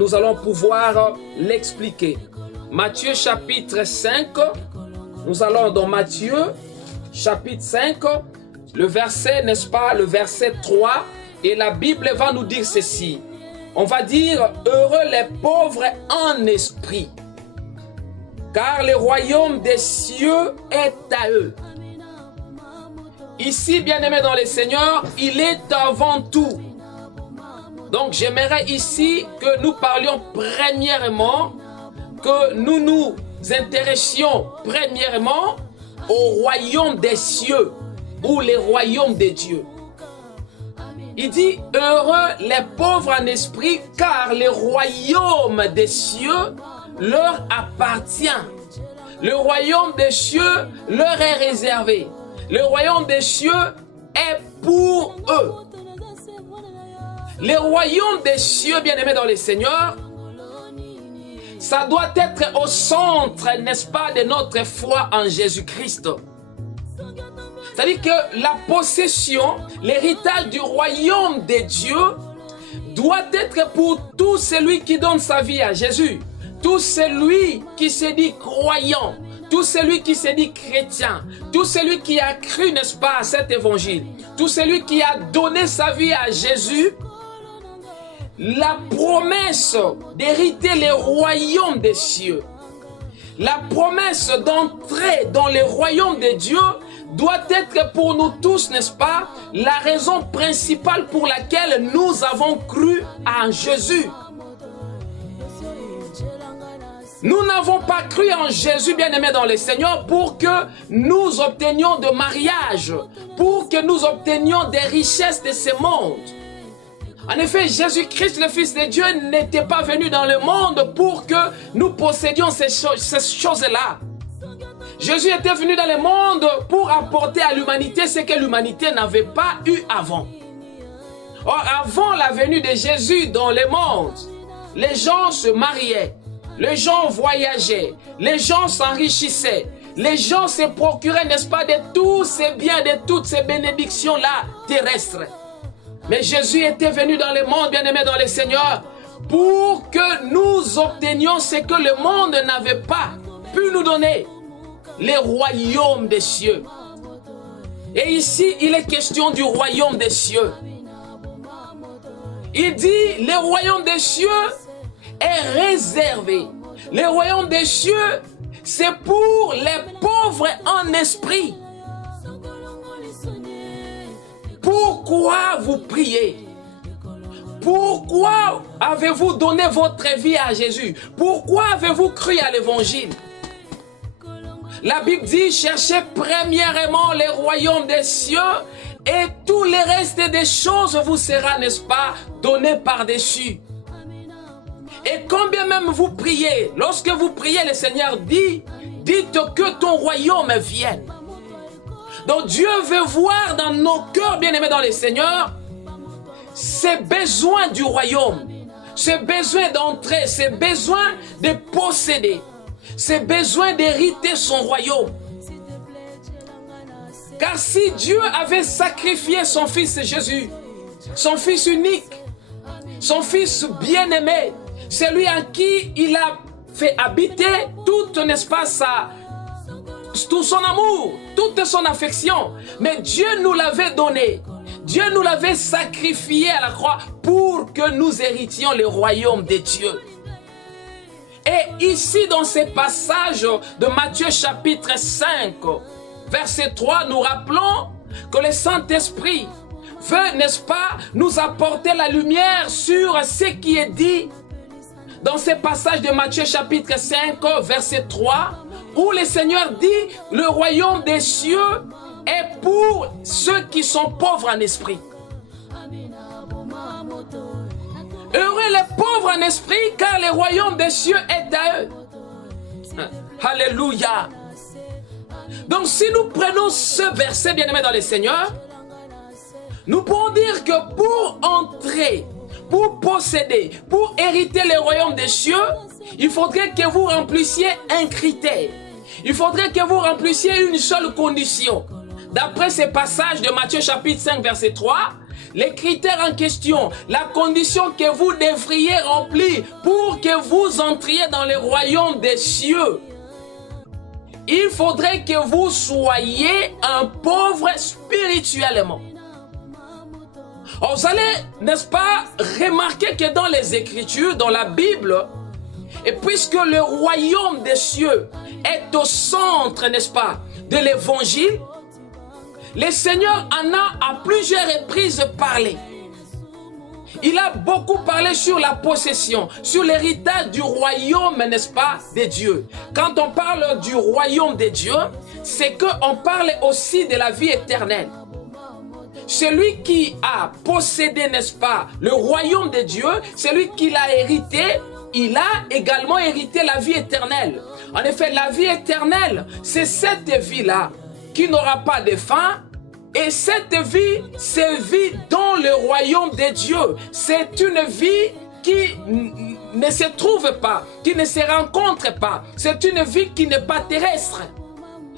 nous allons pouvoir l'expliquer. Matthieu chapitre 5, nous allons dans Matthieu chapitre 5, le verset, n'est-ce pas, le verset 3, et la Bible va nous dire ceci. On va dire, heureux les pauvres en esprit, car le royaume des cieux est à eux. Ici, bien-aimés dans le Seigneur, il est avant tout. Donc, j'aimerais ici que nous parlions premièrement, que nous nous intéressions premièrement au royaume des cieux ou les royaumes de Dieu. Il dit, heureux les pauvres en esprit, car le royaume des cieux leur appartient. Le royaume des cieux leur est réservé. Le royaume des cieux est pour eux. Le royaume des cieux, bien-aimés dans le Seigneur, ça doit être au centre, n'est-ce pas, de notre foi en Jésus-Christ. C'est-à-dire que la possession, l'héritage du royaume de Dieu doit être pour tout celui qui donne sa vie à Jésus, tout celui qui se dit croyant, tout celui qui se dit chrétien, tout celui qui a cru, n'est-ce pas, à cet évangile, tout celui qui a donné sa vie à Jésus. La promesse d'hériter les royaumes des cieux, la promesse d'entrer dans les royaumes de Dieu doit être pour nous tous, n'est-ce pas, la raison principale pour laquelle nous avons cru en Jésus. Nous n'avons pas cru en Jésus, bien-aimés dans le Seigneur, pour que nous obtenions de mariage, pour que nous obtenions des richesses de ce monde. En effet, Jésus-Christ, le Fils de Dieu, n'était pas venu dans le monde pour que nous possédions ces choses-là. Jésus était venu dans le monde pour apporter à l'humanité ce que l'humanité n'avait pas eu avant. Or, avant la venue de Jésus dans le monde, les gens se mariaient, les gens voyageaient, les gens s'enrichissaient, les gens se procuraient, n'est-ce pas, de tous ces biens, de toutes ces bénédictions-là terrestres. Mais Jésus était venu dans le monde, bien-aimé dans le Seigneur, pour que nous obtenions ce que le monde n'avait pas pu nous donner, les royaumes des cieux. Et ici, il est question du royaume des cieux. Il dit, le royaume des cieux est réservé. Le royaume des cieux, c'est pour les pauvres en esprit. Pourquoi vous priez? Pourquoi avez-vous donné votre vie à Jésus? Pourquoi avez-vous cru à l'évangile? La Bible dit, cherchez premièrement les royaumes des cieux et tout le reste des choses vous sera, n'est-ce pas, donné par-dessus. Et combien même vous priez, lorsque vous priez, le Seigneur dit, dites que ton royaume vienne. Donc Dieu veut voir dans nos cœurs, bien-aimés dans le Seigneur, ces besoins du royaume, ces besoins d'entrer, ces besoins de posséder, ces besoins d'hériter son royaume. Car si Dieu avait sacrifié son Fils Jésus, son Fils unique, son Fils bien-aimé, celui en qui il a fait habiter toute, n'est-ce pas, tout son amour, toute son affection. Mais Dieu nous l'avait donné. Dieu nous l'avait sacrifié à la croix pour que nous héritions le royaume de Dieu. Et ici, dans ces passages de Matthieu chapitre 5, verset 3, nous rappelons que le Saint-Esprit veut, n'est-ce pas, nous apporter la lumière sur ce qui est dit dans ces passages de Matthieu chapitre 5, verset 3, où le Seigneur dit, le royaume des cieux est pour ceux qui sont pauvres en esprit. Heureux les pauvres en esprit, car le royaume des cieux est à eux. Alléluia. Donc si nous prenons ce verset, bien-aimé dans le Seigneur, nous pouvons dire que pour entrer, pour posséder, pour hériter le royaume des cieux, il faudrait que vous remplissiez un critère. Il faudrait que vous remplissiez une seule condition. D'après ces passages de Matthieu chapitre 5, verset 3, les critères en question, la condition que vous devriez remplir pour que vous entriez dans le royaume des cieux. Il faudrait que vous soyez un pauvre spirituellement. Vous allez, n'est-ce pas, remarquer que dans les Écritures, dans la Bible, et puisque le royaume des cieux est au centre, n'est-ce pas, de l'évangile, le Seigneur en a à plusieurs reprises parlé. Il a beaucoup parlé sur la possession, sur l'héritage du royaume, n'est-ce pas, de Dieu. Quand on parle du royaume de Dieu, c'est qu'on parle aussi de la vie éternelle. Celui qui a possédé, n'est-ce pas, le royaume de Dieu, celui qui l'a hérité, il a également hérité la vie éternelle. En effet, la vie éternelle, c'est cette vie-là qui n'aura pas de fin. Et cette vie, c'est vie dans le royaume de Dieu. C'est une vie qui ne se trouve pas, qui ne se rencontre pas. C'est une vie qui n'est pas terrestre.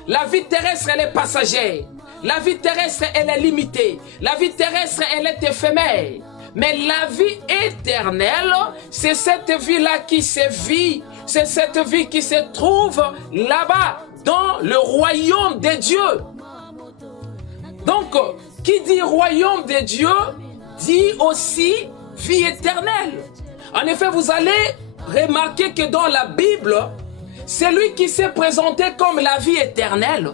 La vie terrestre, elle est passagère. La vie terrestre, elle est limitée. La vie terrestre, elle est éphémère. Mais la vie éternelle, c'est cette vie-là qui se vit. C'est cette vie qui se trouve là-bas, dans le royaume de Dieu. Donc, qui dit royaume de Dieu, dit aussi vie éternelle. En effet, vous allez remarquer que dans la Bible, celui qui s'est présenté comme la vie éternelle,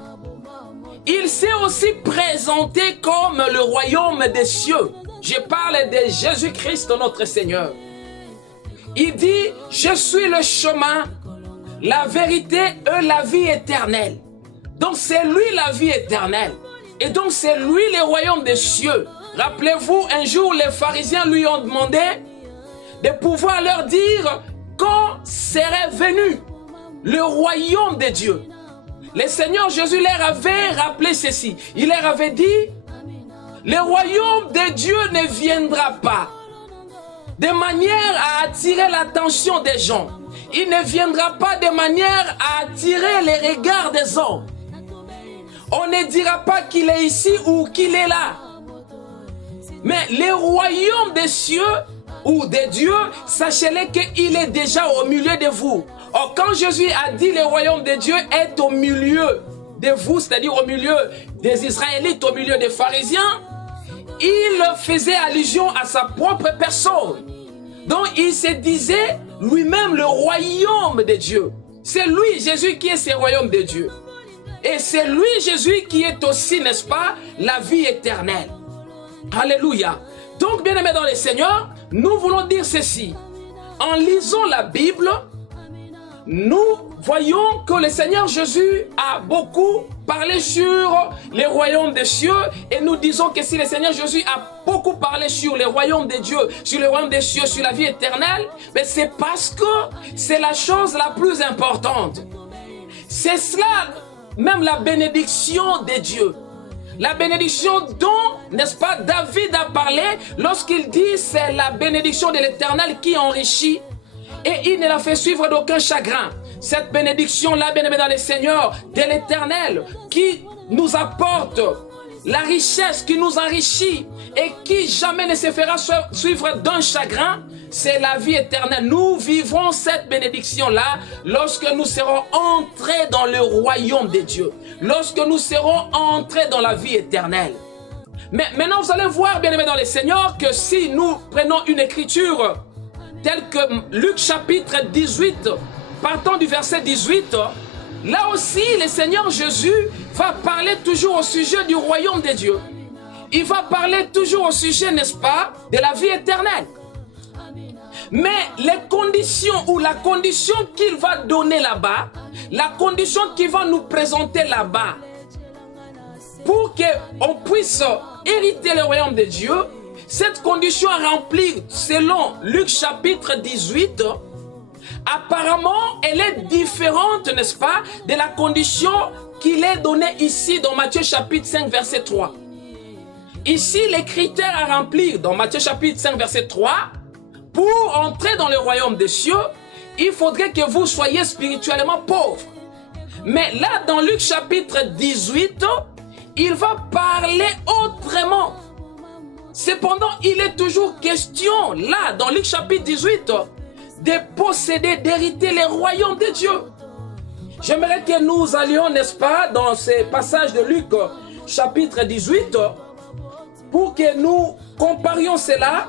il s'est aussi présenté comme le royaume des cieux. Je parle de Jésus-Christ, notre Seigneur. Il dit, je suis le chemin, la vérité et la vie éternelle. Donc c'est lui la vie éternelle. Et donc c'est lui le royaume des cieux. Rappelez-vous, un jour les pharisiens lui ont demandé de pouvoir leur dire quand serait venu le royaume de Dieu. Le Seigneur Jésus leur avait rappelé ceci. Il leur avait dit, le royaume de Dieu ne viendra pas de manière à attirer l'attention des gens. Il ne viendra pas de manière à attirer les regards des hommes. On ne dira pas qu'il est ici ou qu'il est là. Mais le royaume des cieux ou de Dieu, sachez-le qu'il est déjà au milieu de vous. Or, quand Jésus a dit le royaume de Dieu est au milieu de vous, c'est-à-dire au milieu des Israélites, au milieu des pharisiens, il faisait allusion à sa propre personne. Donc, il se disait lui-même le royaume de Dieu. C'est lui, Jésus, qui est ce royaume de Dieu. Et c'est lui, Jésus, qui est aussi, n'est-ce pas, la vie éternelle. Alléluia. Donc, bien-aimés dans le Seigneur, nous voulons dire ceci. En lisant la Bible, nous voyons que le Seigneur Jésus a beaucoup parlé sur les royaumes des cieux. Et nous disons que si le Seigneur Jésus a beaucoup parlé sur les royaumes de Dieu, sur les royaumes des cieux, sur la vie éternelle, mais c'est parce que c'est la chose la plus importante. C'est cela, même la bénédiction de Dieu. La bénédiction dont, n'est-ce pas, David a parlé lorsqu'il dit c'est la bénédiction de l'Éternel qui enrichit et il ne la fait suivre d'aucun chagrin. Cette bénédiction-là, bien-aimé dans le Seigneur, de l'Éternel qui nous apporte la richesse, qui nous enrichit et qui jamais ne se fera suivre d'un chagrin, c'est la vie éternelle. Nous vivrons cette bénédiction-là lorsque nous serons entrés dans le royaume de Dieu. Lorsque nous serons entrés dans la vie éternelle. Mais maintenant, vous allez voir, bien-aimés dans le Seigneur, que si nous prenons une écriture telle que Luc chapitre 18, partant du verset 18, là aussi, le Seigneur Jésus va parler toujours au sujet du royaume de Dieu. Il va parler toujours au sujet, n'est-ce pas, de la vie éternelle. Mais les conditions ou la condition qu'il va donner là-bas, la condition qu'il va nous présenter là-bas, pour qu'on puisse hériter le royaume de Dieu, cette condition à remplir selon Luc chapitre 18, apparemment, elle est différente, n'est-ce pas, de la condition qu'il est donnée ici dans Matthieu chapitre 5, verset 3. Ici, les critères à remplir dans Matthieu chapitre 5, verset 3, pour entrer dans le royaume des cieux, il faudrait que vous soyez spirituellement pauvres. Mais là, dans Luc chapitre 18, il va parler autrement. Cependant, il est toujours question, là, dans Luc chapitre 18, de posséder, d'hériter les royaumes de Dieu. J'aimerais que nous allions, n'est-ce pas, dans ces passages de Luc chapitre 18, pour que nous comparions cela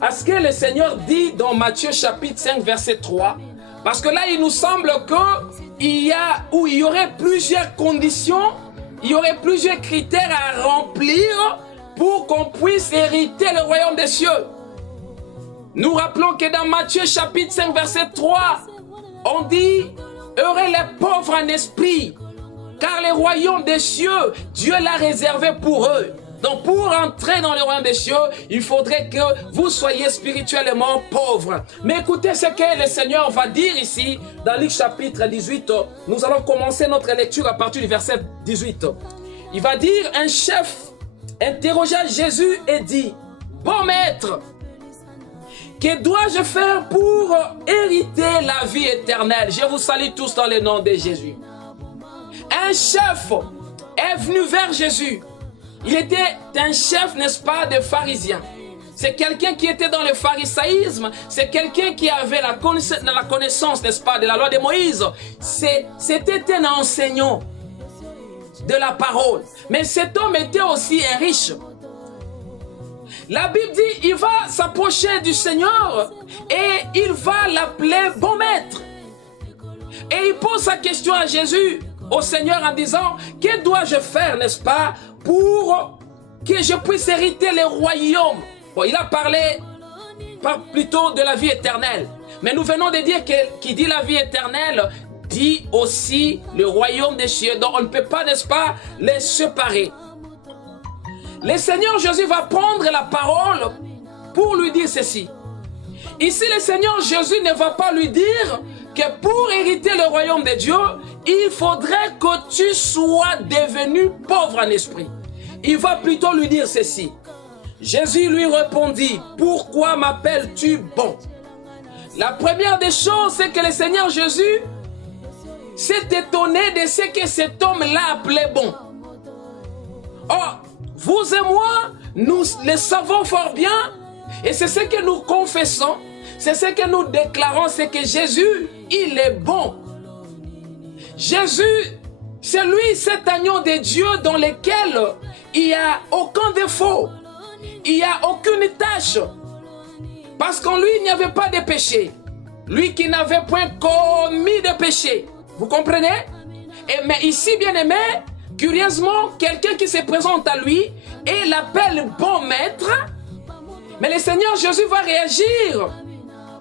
à ce que le Seigneur dit dans Matthieu chapitre 5, verset 3. Parce que là, il nous semble qu'il y aurait plusieurs conditions, il y aurait plusieurs critères à remplir pour qu'on puisse hériter le royaume des cieux. Nous rappelons que dans Matthieu chapitre 5, verset 3, on dit « Heureux les pauvres en esprit, car le royaume des cieux, Dieu l'a réservé pour eux. » Donc pour entrer dans le royaume des cieux, il faudrait que vous soyez spirituellement pauvres. Mais écoutez ce que le Seigneur va dire ici dans Luc chapitre 18. Nous allons commencer notre lecture à partir du verset 18. Il va dire, un chef interrogea Jésus et dit, « Bon maître, que dois-je faire pour hériter la vie éternelle ?» Je vous salue tous dans le nom de Jésus. Un chef est venu vers Jésus. Il était un chef, n'est-ce pas, de pharisiens. C'est quelqu'un qui était dans le pharisaïsme. C'est quelqu'un qui avait la connaissance, n'est-ce pas, de la loi de Moïse. C'était un enseignant de la parole. Mais cet homme était aussi un riche. La Bible dit, il va s'approcher du Seigneur et il va l'appeler bon maître. Et il pose sa question à Jésus, au Seigneur, en disant, que dois-je faire, n'est-ce pas, pour que je puisse hériter les royaumes? Bon, il a parlé plutôt de la vie éternelle. Mais nous venons de dire qu'il dit la vie éternelle, dit aussi le royaume des cieux. Donc on ne peut pas, n'est-ce pas, les séparer. Le Seigneur Jésus va prendre la parole pour lui dire ceci. Ici, le Seigneur Jésus ne va pas lui dire que pour hériter le royaume de Dieu, il faudrait que tu sois devenu pauvre en esprit. Il va plutôt lui dire ceci. Jésus lui répondit, « Pourquoi m'appelles-tu bon ?» La première des choses, c'est que le Seigneur Jésus s'est étonné de ce que cet homme l'a appelé bon. Or, vous et moi, nous le savons fort bien, et c'est ce que nous confessons, c'est ce que nous déclarons, c'est que Jésus, il est bon. Jésus, c'est lui, cet agneau de Dieu dans lequel il n'y a aucun défaut, il n'y a aucune tâche. Parce qu'en lui, il n'y avait pas de péché. Lui qui n'avait point commis de péché. Vous comprenez? Mais ici, bien aimé, curieusement, quelqu'un qui se présente à lui et l'appelle bon maître. Mais le Seigneur Jésus va réagir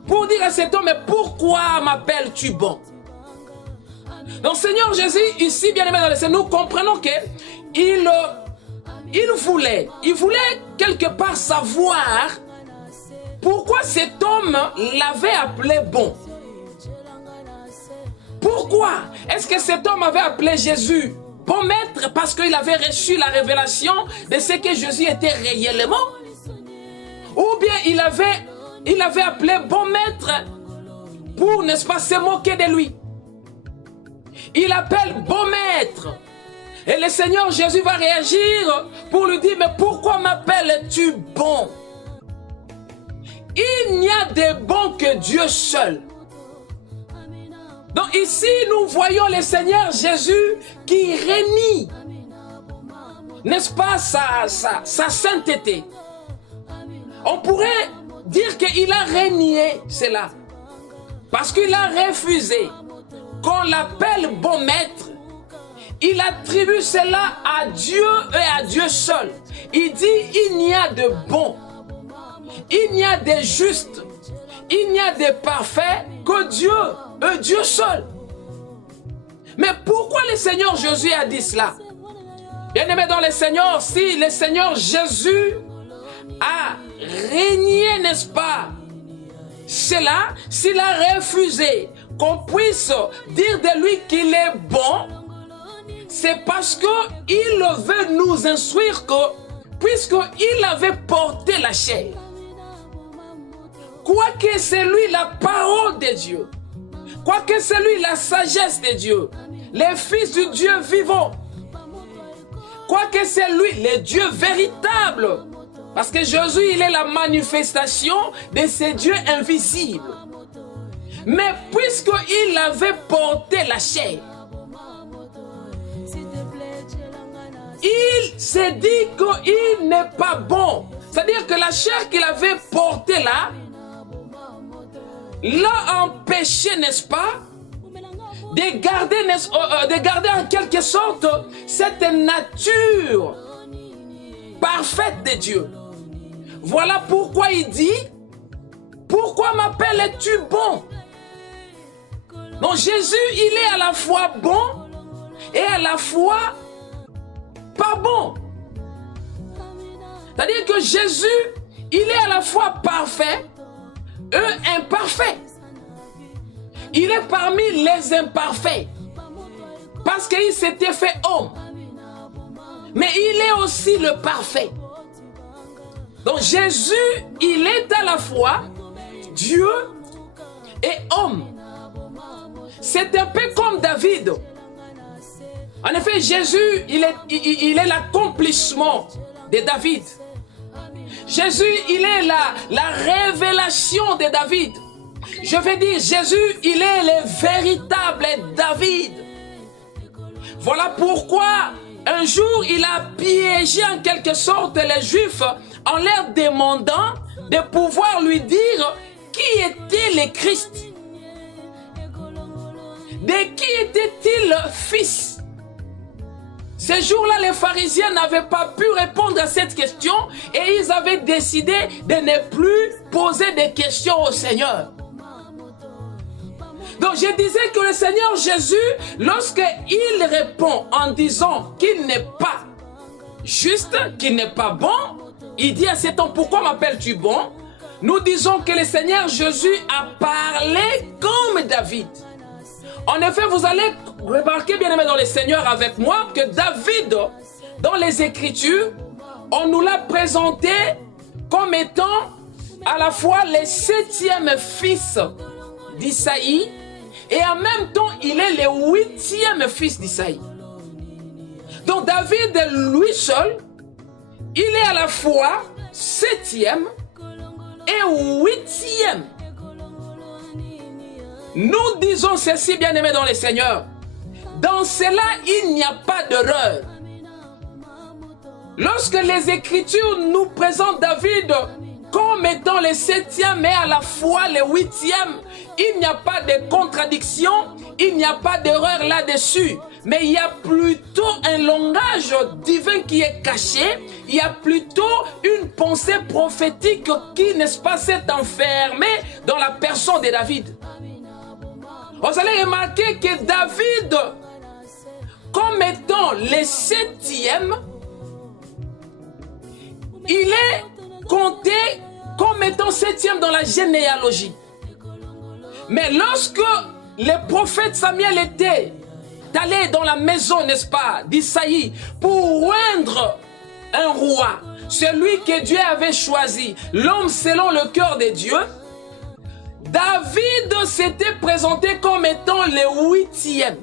pour dire à cet homme, mais pourquoi m'appelles-tu bon? Donc Seigneur Jésus, ici, bien aimé dans le Seigneur, nous comprenons qu'il voulait quelque part savoir pourquoi cet homme l'avait appelé bon. Pourquoi est-ce que cet homme avait appelé Jésus bon maître? Parce qu'il avait reçu la révélation de ce que Jésus était réellement? Ou bien il avait appelé bon maître pour, n'est-ce pas, se moquer de lui? Il appelle bon maître. Et le Seigneur Jésus va réagir pour lui dire, mais pourquoi m'appelles-tu bon? Il n'y a de bon que Dieu seul. Donc ici, nous voyons le Seigneur Jésus qui renie, n'est-ce pas, sa sainteté. On pourrait dire qu'il a renié cela. Parce qu'il a refusé qu'on l'appelle bon maître. Il attribue cela à Dieu et à Dieu seul. Il dit, il n'y a de bon, il n'y a de juste, il n'y a de parfait que Dieu, Dieu seul. Mais pourquoi le Seigneur Jésus a dit cela? Bien-aimé dans le Seigneur, si le Seigneur Jésus a régné, n'est-ce pas, cela, s'il a refusé qu'on puisse dire de lui qu'il est bon, c'est parce qu'il veut nous instruire que, puisqu'il avait porté la chair, quoique c'est lui la parole de Dieu, quoique c'est lui la sagesse de Dieu, les fils du Dieu vivant, quoique c'est lui le Dieu véritable, Parce que Jésus, il est la manifestation de ces dieux invisibles. Mais puisqu'il avait porté la chair, il s'est dit qu'il n'est pas bon. C'est-à-dire que la chair qu'il avait portée là, l'a empêché, n'est-ce pas, de garder en quelque sorte cette nature parfaite de Dieu. Voilà pourquoi il dit, pourquoi m'appelles-tu bon? Donc Jésus, il est à la fois bon et à la fois pas bon. C'est-à-dire que Jésus, il est à la fois parfait et imparfait. Il est parmi les imparfaits parce qu'il s'était fait homme. Mais il est aussi le parfait. Donc Jésus, il est à la fois Dieu et homme. C'est un peu comme David. En effet, Jésus, il est l'accomplissement de David. Jésus, il est la révélation de David. Je veux dire, Jésus, il est le véritable David. Voilà pourquoi un jour, il a piégé en quelque sorte les Juifs en leur demandant de pouvoir lui dire qui était le Christ. De qui était-il fils? Ce jour-là, les pharisiens n'avaient pas pu répondre à cette question et ils avaient décidé de ne plus poser de questions au Seigneur. Donc je disais que le Seigneur Jésus, lorsqu'il répond en disant qu'il n'est pas juste, qu'il n'est pas bon, il dit à cet homme, pourquoi m'appelles-tu bon? Nous disons que le Seigneur Jésus a parlé comme David. En effet, vous allez remarquer, bien aimé dans le Seigneur avec moi, que David, dans les Écritures, on nous l'a présenté comme étant à la fois le 7e fils d'Isaïe et en même temps, il est le 8e fils d'Isaïe. Donc David, lui seul, il est à la fois 7e et 8e. Nous disons ceci, bien-aimés dans le Seigneur. Dans cela, il n'y a pas d'erreur. Lorsque les Écritures nous présentent David comme étant le 7e et à la fois le 8e, il n'y a pas de contradiction, il n'y a pas d'erreur là-dessus. Mais il y a plutôt un langage divin qui est caché, il y a plutôt une pensée prophétique qui, n'est-ce pas, s'est enfermée dans la personne de David. Vous allez remarquer que David, comme étant le 7e, il est compté comme étant 7e dans la généalogie. Mais lorsque le prophète Samuel était allé dans la maison, n'est-ce pas, d'Isaïe pour oindre un roi, celui que Dieu avait choisi, l'homme selon le cœur de Dieu, David s'était présenté comme étant le 8e.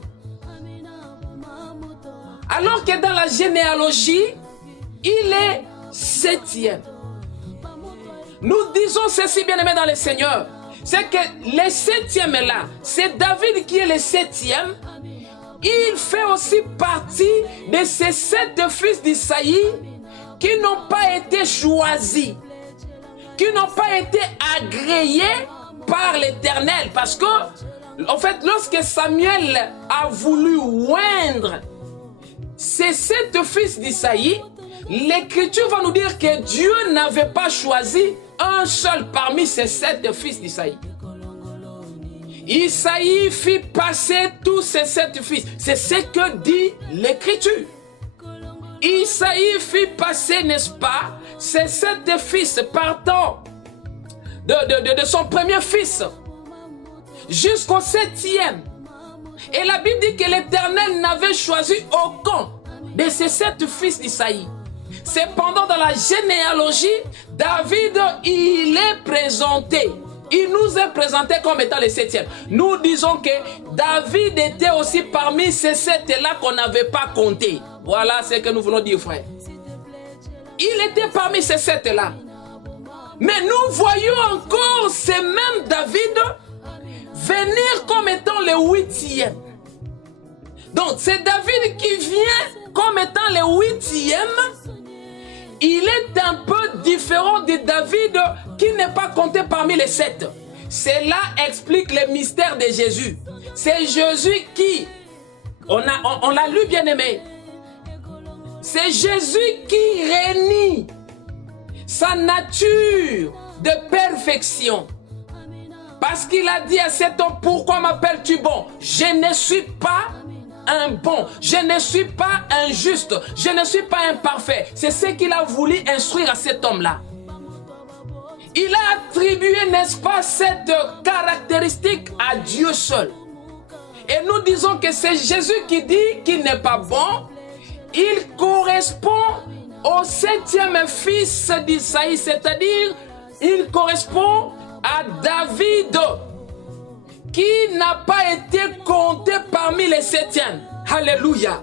Alors que dans la généalogie, il est 7e. Nous disons ceci, bien aimé dans le Seigneur, c'est que le 7e est là, c'est David qui est le 7e. Il fait aussi partie de ces 7 fils d'Isaïe qui n'ont pas été choisis, qui n'ont pas été agréés par l'Éternel. Parce que, en fait, lorsque Samuel a voulu oindre ces 7 fils d'Isaïe, l'Écriture va nous dire que Dieu n'avait pas choisi un seul parmi ces 7 fils d'Isaïe. Isaïe fit passer tous ces 7 fils. C'est ce que dit l'Écriture. Isaïe fit passer, n'est-ce pas, ces 7 fils partant de son premier fils jusqu'au 7e. Et la Bible dit que l'Éternel n'avait choisi aucun de ces 7 fils d'Isaïe. Cependant, dans la généalogie, David, il est présenté. Il nous est présenté comme étant le 7e. Nous disons que David était aussi parmi ces 7-là qu'on n'avait pas compté. Voilà ce que nous voulons dire, frère. il était parmi ces 7-là. Mais nous voyons encore ce même David venir comme étant le 8e. Donc c'est David qui vient comme étant le 8e. Il est un peu différent de David qui n'est pas compté parmi les 7. Cela explique le mystère de Jésus. C'est Jésus qui, on l'a lu bien aimé, c'est Jésus qui réunit sa nature de perfection. Parce qu'il a dit à cet homme, pourquoi m'appelles-tu bon? Je ne suis pas un bon, je ne suis pas un juste, je ne suis pas un parfait. C'est ce qu'il a voulu instruire à cet homme-là. Il a attribué, n'est-ce pas, cette caractéristique à Dieu seul. Et nous disons que c'est Jésus qui dit qu'il n'est pas bon. Il correspond au 7e fils d'Isaïe, c'est-à-dire il correspond à David, qui n'a pas été compté parmi les 7e. Alléluia.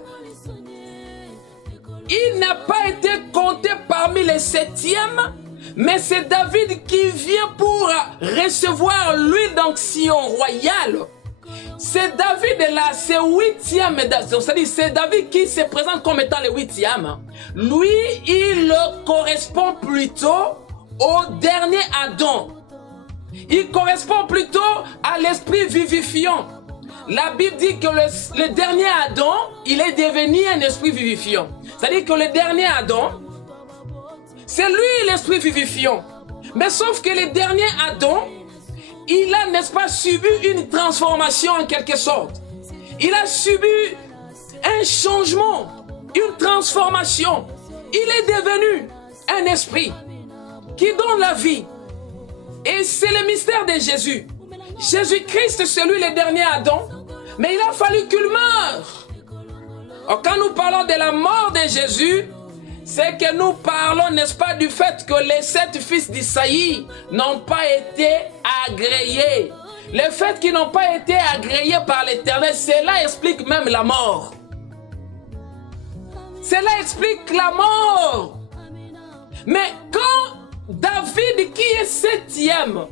Il n'a pas été compté parmi les 7e, mais c'est David qui vient pour recevoir l'huile d'onction royale. C'est David là, c'est 8e, c'est-à-dire c'est David qui se présente comme étant le 8e. Lui, il correspond plutôt au dernier Adam. Il correspond plutôt à l'esprit vivifiant. La Bible dit que le dernier Adam, il est devenu un esprit vivifiant. C'est-à-dire que le dernier Adam, c'est lui l'esprit vivifiant. Mais sauf que le dernier Adam, il a, n'est-ce pas, subi une transformation en quelque sorte. Il a subi un changement, une transformation. Il est devenu un esprit qui donne la vie. Et c'est le mystère de Jésus. Jésus-Christ, c'est lui le dernier Adam, mais il a fallu qu'il meure. Alors, quand nous parlons de la mort de Jésus, c'est que nous parlons, n'est-ce pas, du fait que les 7 fils d'Isaïe n'ont pas été agréés. Le fait qu'ils n'ont pas été agréés par l'Éternel, cela explique même la mort. Cela explique la mort. Mais quand David, qui est 7e,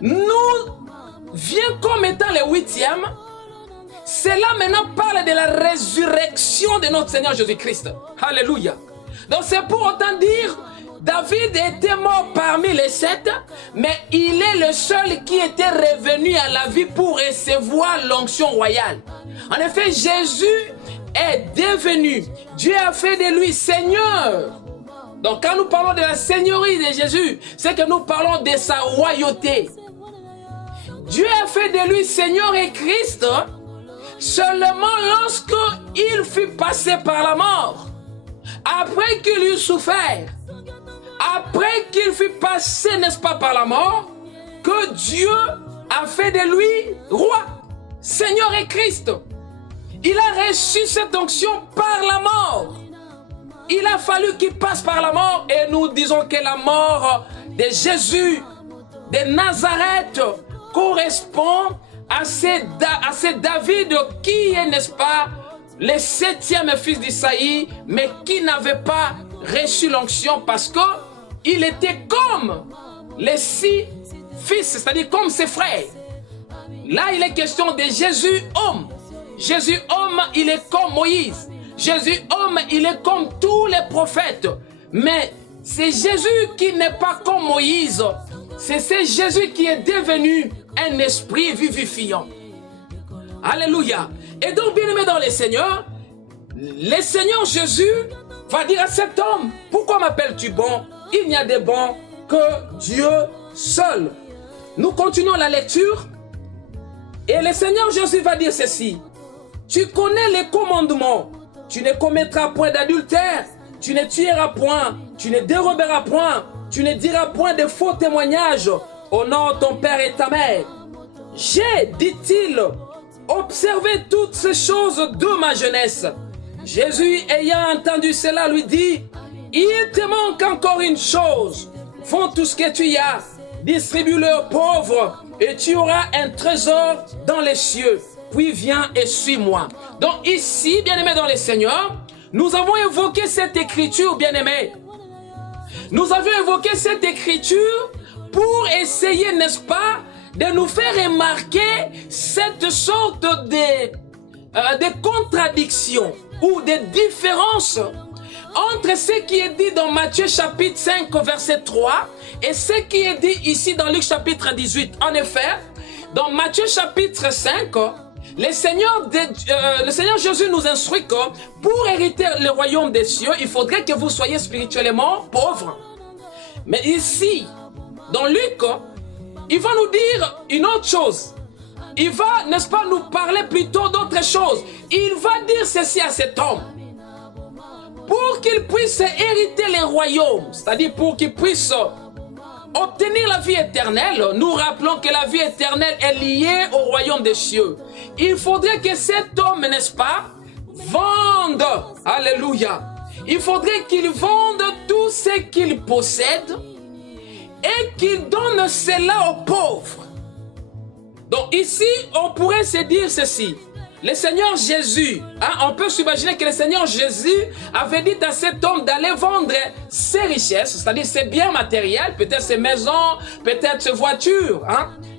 nous vient comme étant le 8e, cela maintenant parle de la résurrection de notre Seigneur Jésus-Christ. Alléluia. Donc c'est pour autant dire, David était mort parmi les 7, mais il est le seul qui était revenu à la vie pour recevoir l'onction royale. En effet, Jésus est devenu, Dieu a fait de lui Seigneur. Donc quand nous parlons de la seigneurie de Jésus, c'est que nous parlons de sa royauté. Dieu a fait de lui Seigneur et Christ seulement lorsque il fut passé par la mort. Après qu'il eut souffert, après qu'il fut passé, n'est-ce pas, par la mort, que Dieu a fait de lui roi, Seigneur et Christ. Il a reçu cette onction par la mort. Il a fallu qu'il passe par la mort et nous disons que la mort de Jésus de Nazareth correspond à ce David qui est, n'est-ce pas, le 7e fils d'Isaïe, mais qui n'avait pas reçu l'onction parce qu'il était comme les 6 fils, c'est-à-dire comme ses frères. Là, il est question de Jésus homme. Jésus homme, il est comme Moïse. Jésus homme, il est comme tous les prophètes. Mais c'est Jésus qui n'est pas comme Moïse. C'est Jésus qui est devenu un esprit vivifiant. Alléluia. Et donc, bien aimé dans le Seigneur Jésus va dire à cet homme, pourquoi m'appelles-tu bon? Il n'y a de bon que Dieu seul. Nous continuons la lecture. Et le Seigneur Jésus va dire ceci. Tu connais les commandements. Tu ne commettras point d'adultère. Tu ne tueras point. Tu ne déroberas point. Tu ne diras point de faux témoignages. Honore ton père et ta mère. J'ai, dit-il, observé toutes ces choses de ma jeunesse. Jésus, ayant entendu cela, lui dit, il te manque encore une chose. Vends tout ce que tu as. Distribue-le aux pauvres et tu auras un trésor dans les cieux. Puis viens et suis-moi. Donc ici, bien-aimés dans le Seigneur, nous avons évoqué cette écriture, bien-aimés. Nous avions évoqué cette écriture pour essayer, n'est-ce pas, de nous faire remarquer cette sorte de contradiction ou de différence entre ce qui est dit dans Matthieu chapitre 5 verset 3 et ce qui est dit ici dans Luc chapitre 18. En effet, dans Matthieu chapitre 5, le Seigneur Jésus nous instruit que pour hériter le royaume des cieux, il faudrait que vous soyez spirituellement pauvres. Mais ici, dans Luc, il va nous dire une autre chose. Il va, n'est-ce pas, nous parler plutôt d'autre chose. Il va dire ceci à cet homme. Pour qu'il puisse hériter les royaumes, c'est-à-dire pour qu'il puisse obtenir la vie éternelle, nous rappelons que la vie éternelle est liée au royaume des cieux. Il faudrait que cet homme, n'est-ce pas, vende, alléluia, il faudrait qu'il vende tout ce qu'il possède et qu'il donne cela aux pauvres. Donc ici, on pourrait se dire ceci. Le Seigneur Jésus, on peut s'imaginer que le Seigneur Jésus avait dit à cet homme d'aller vendre ses richesses, c'est-à-dire ses biens matériels, peut-être ses maisons, peut-être ses voitures,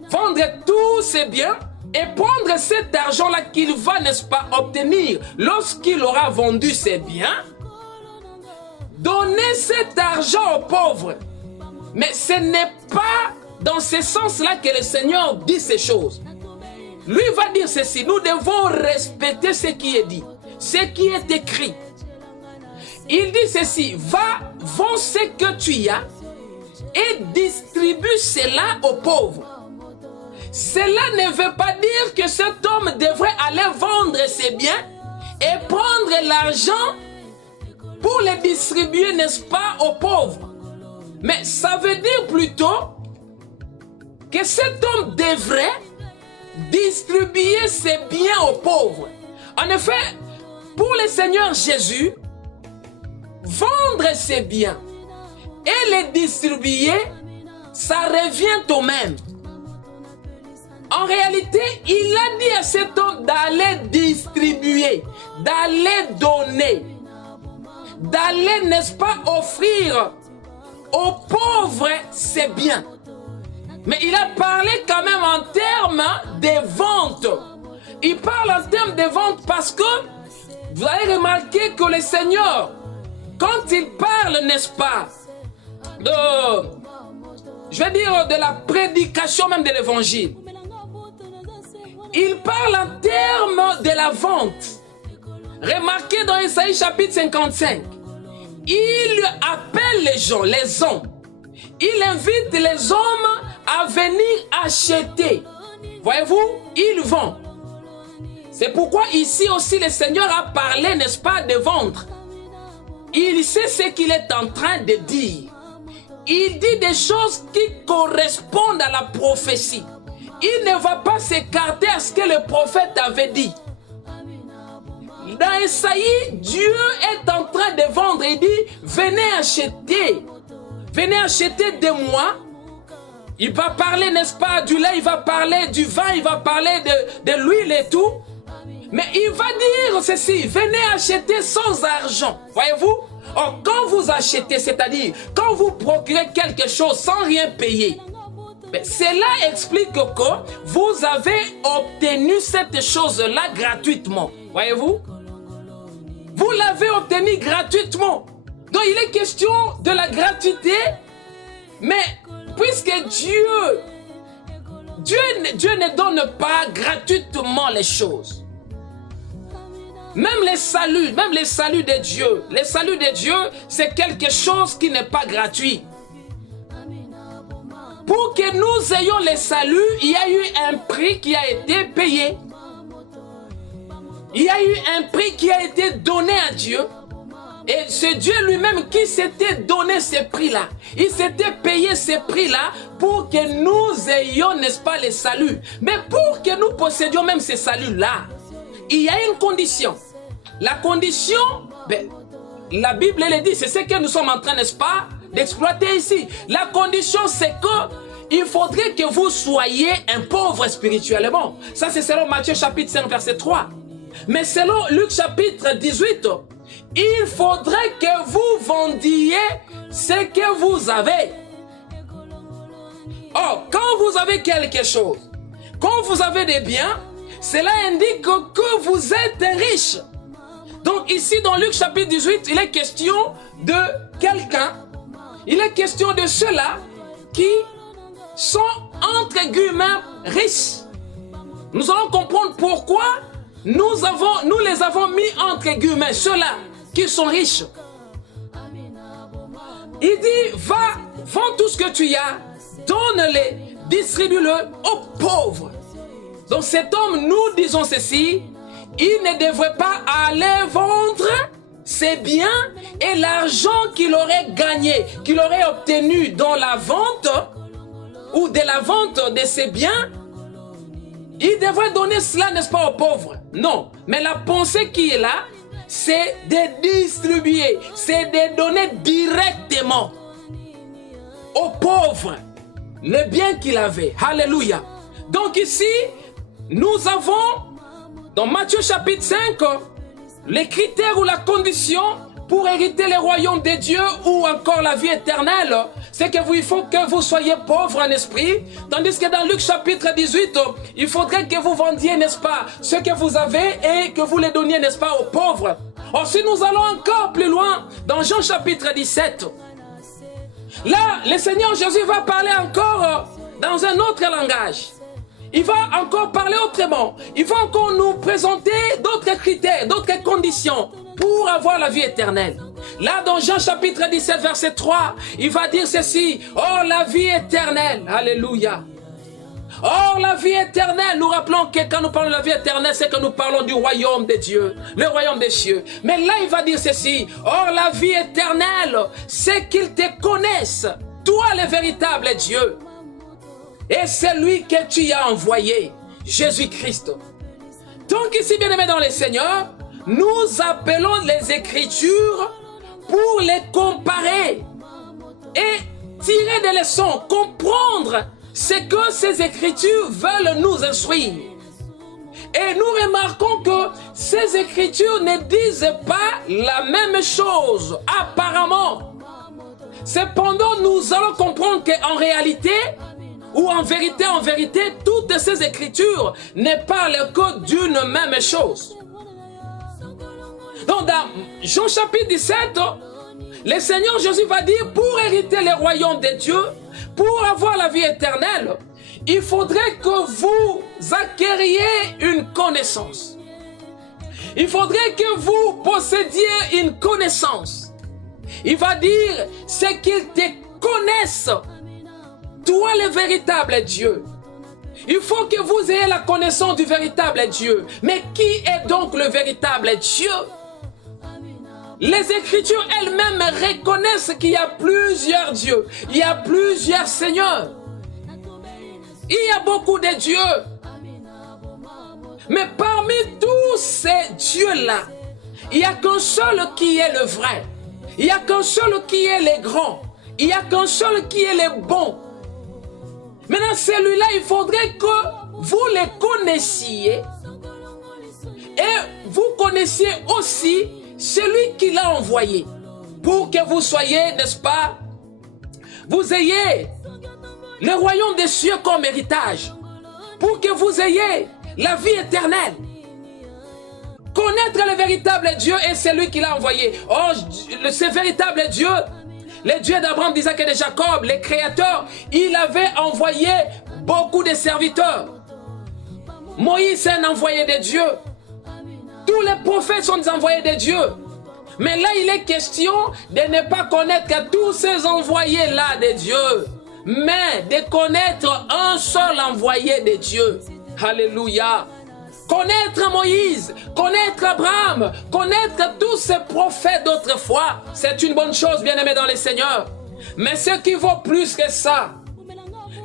vendre tous ses biens et prendre cet argent-là qu'il va, n'est-ce pas, obtenir lorsqu'il aura vendu ses biens, donner cet argent aux pauvres. Mais ce n'est pas dans ce sens-là que le Seigneur dit ces choses. Lui va dire ceci, nous devons respecter ce qui est dit, ce qui est écrit. Il dit ceci, va, vends ce que tu as et distribue cela aux pauvres. Cela ne veut pas dire que cet homme devrait aller vendre ses biens et prendre l'argent pour les distribuer, n'est-ce pas, aux pauvres. Mais ça veut dire plutôt que cet homme devrait distribuer ses biens aux pauvres. En effet, pour le Seigneur Jésus, vendre ses biens et les distribuer, ça revient au même. En réalité, il a dit à cet homme d'aller distribuer, d'aller donner, d'aller, n'est-ce pas, offrir aux pauvres ses biens. Mais il a parlé quand même en termes de vente. Il parle en termes de vente parce que vous avez remarqué que le Seigneur, quand il parle, n'est-ce pas, je vais dire de la prédication même de l'évangile, il parle en termes de la vente. Remarquez dans Isaïe chapitre 55, il appelle les gens, les hommes. Il invite les hommes à venir acheter. Voyez-vous, il vend. C'est pourquoi ici aussi le Seigneur a parlé, n'est-ce pas, de vendre. Il sait ce qu'il est en train de dire. Il dit des choses qui correspondent à la prophétie. Il ne va pas s'écarter à ce que le prophète avait dit. Dans Isaïe, Dieu est en train de vendre. Il dit, venez acheter. Venez acheter de moi. Il va parler, n'est-ce pas, du lait, il va parler du vin, il va parler de l'huile et tout. Mais il va dire ceci, venez acheter sans argent. Voyez-vous? Or, quand vous achetez, c'est-à-dire quand vous procurez quelque chose sans rien payer, cela explique que vous avez obtenu cette chose-là gratuitement. Voyez-vous? Vous l'avez obtenu gratuitement. Donc, il est question de la gratuité, mais puisque Dieu ne donne pas gratuitement les choses. Même les saluts de Dieu. Les saluts de Dieu, c'est quelque chose qui n'est pas gratuit. Pour que nous ayons les saluts, il y a eu un prix qui a été payé. Il y a eu un prix qui a été donné à Dieu. Et c'est Dieu lui-même qui s'était donné ce prix-là. Il s'était payé ce prix-là pour que nous ayons, n'est-ce pas, les saluts. Mais pour que nous possédions même ces saluts-là, il y a une condition. La condition, la Bible elle dit, c'est ce que nous sommes en train, n'est-ce pas, d'exploiter ici. La condition, c'est que il faudrait que vous soyez un pauvre spirituellement. Ça, c'est selon Matthieu chapitre 5, verset 3. Mais selon Luc chapitre 18, il faudrait que vous vendiez ce que vous avez. Or, quand vous avez quelque chose, quand vous avez des biens, cela indique que vous êtes riche. Donc ici, dans Luc chapitre 18, il est question de quelqu'un, il est question de ceux-là qui sont entre guillemets riches. Nous allons comprendre pourquoi nous les avons mis entre guillemets, ceux-là qui sont riches. Il dit, va, vends tout ce que tu as, donne-les, distribue-le aux pauvres. Donc cet homme, nous disons ceci, il ne devrait pas aller vendre ses biens et l'argent qu'il aurait gagné, qu'il aurait obtenu dans la vente ou de la vente de ses biens, il devrait donner cela, n'est-ce pas, aux pauvres? Non, mais la pensée qui est là, c'est de distribuer, c'est de donner directement aux pauvres les biens qu'il avait. Alléluia. Donc ici, nous avons, dans Matthieu chapitre 5, les critères ou la condition pour hériter le royaume de Dieu ou encore la vie éternelle, c'est qu'il faut que vous soyez pauvres en esprit, tandis que dans Luc chapitre 18, il faudrait que vous vendiez, n'est-ce pas, ce que vous avez et que vous les donniez, n'est-ce pas, aux pauvres. Or, si nous allons encore plus loin, dans Jean chapitre 17, là, le Seigneur Jésus va parler encore dans un autre langage. Il va encore parler autrement. Il va encore nous présenter d'autres critères, d'autres conditions pour avoir la vie éternelle. Là, dans Jean chapitre 17, verset 3, il va dire ceci. Oh, la vie éternelle. Alléluia. Or, la vie éternelle, nous rappelons que quand nous parlons de la vie éternelle, c'est que nous parlons du royaume de Dieu, le royaume des cieux. Mais là, il va dire ceci. Or, la vie éternelle, c'est qu'ils te connaissent, toi le véritable Dieu. Et c'est lui que tu as envoyé, Jésus-Christ. Donc ici, bien-aimés dans le Seigneur, nous appelons les Écritures pour les comparer et tirer des leçons, comprendre ce que ces Écritures veulent nous instruire. Et nous remarquons que ces Écritures ne disent pas la même chose, apparemment. Cependant, nous allons comprendre qu'en réalité, ou en vérité, toutes ces Écritures ne parlent que d'une même chose. Donc dans Jean chapitre 17, le Seigneur Jésus va dire, pour hériter le royaume de Dieu, pour avoir la vie éternelle, il faudrait que vous acquériez une connaissance. Il faudrait que vous possédiez une connaissance. Il va dire, c'est qu'ils te connaissent, toi le véritable Dieu. Il faut que vous ayez la connaissance du véritable Dieu. Mais qui est donc le véritable Dieu? Les Écritures elles-mêmes reconnaissent qu'il y a plusieurs dieux. Il y a plusieurs seigneurs. Il y a beaucoup de dieux. Mais parmi tous ces dieux-là, il n'y a qu'un seul qui est le vrai. Il n'y a qu'un seul qui est le grand. Il n'y a qu'un seul qui est le bon. Maintenant, celui-là, il faudrait que vous le connaissiez et vous connaissiez aussi celui qui l'a envoyé pour que vous soyez, n'est-ce pas, vous ayez le royaume des cieux comme héritage, pour que vous ayez la vie éternelle. Connaître le véritable Dieu et celui qui l'a envoyé. Oh, ce véritable Dieu, le Dieu d'Abraham, d'Isaac et de Jacob, le Créateur, il avait envoyé beaucoup de serviteurs. Moïse est un envoyé de Dieu. Tous les prophètes sont des envoyés de Dieu. Mais là, il est question de ne pas connaître tous ces envoyés-là de Dieu, mais de connaître un seul envoyé de Dieu. Alléluia. Connaître Moïse, connaître Abraham, connaître tous ces prophètes d'autrefois, c'est une bonne chose, bien-aimés dans le Seigneur. Mais ce qui vaut plus que ça,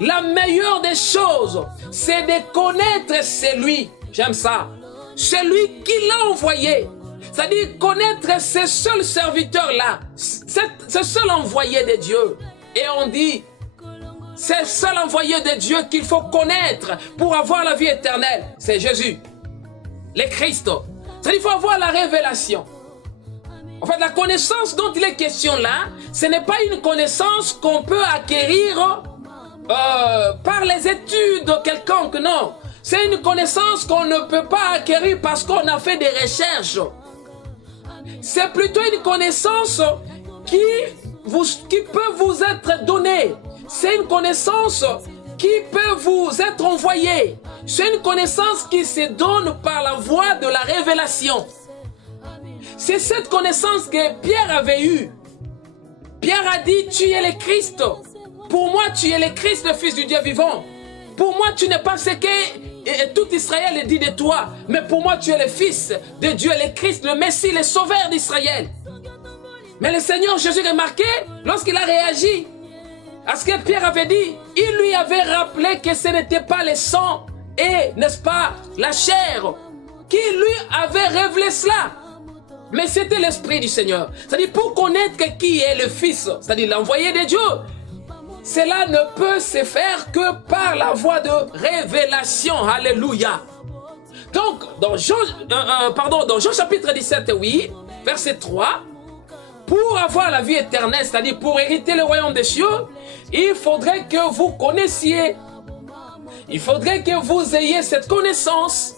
la meilleure des choses, c'est de connaître celui, j'aime ça, celui qui l'a envoyé. C'est-à-dire connaître ce seul serviteur-là, ce seul envoyé de Dieu. Et on dit, c'est le seul envoyé de Dieu qu'il faut connaître pour avoir la vie éternelle. C'est Jésus, le Christ. C'est-à-dire qu'il faut avoir la révélation. En fait, la connaissance dont il est question là, ce n'est pas une connaissance qu'on peut acquérir par les études quelconques, non. C'est une connaissance qu'on ne peut pas acquérir parce qu'on a fait des recherches. C'est plutôt une connaissance qui peut vous être donnée. C'est une connaissance qui peut vous être envoyée. C'est une connaissance qui se donne par la voie de la révélation. C'est cette connaissance que Pierre avait eue. Pierre a dit, tu es le Christ. Pour moi, tu es le Christ, le Fils du Dieu vivant. Pour moi, tu n'es pas ce que tout Israël dit de toi. Mais pour moi, tu es le Fils de Dieu, le Christ, le Messie, le Sauveur d'Israël. Mais le Seigneur Jésus remarqué, lorsqu'il a réagi à ce que Pierre avait dit, il lui avait rappelé que ce n'était pas le sang et, n'est-ce pas, la chair qui lui avait révélé cela. Mais c'était l'Esprit du Seigneur. C'est-à-dire, pour connaître qui est le Fils, c'est-à-dire l'envoyé de Dieu, cela ne peut se faire que par la voie de révélation. Alléluia. Donc, dans Jean chapitre 17, oui, verset 3, pour avoir la vie éternelle, c'est-à-dire pour hériter le royaume des cieux, il faudrait que vous connaissiez, il faudrait que vous ayez cette connaissance.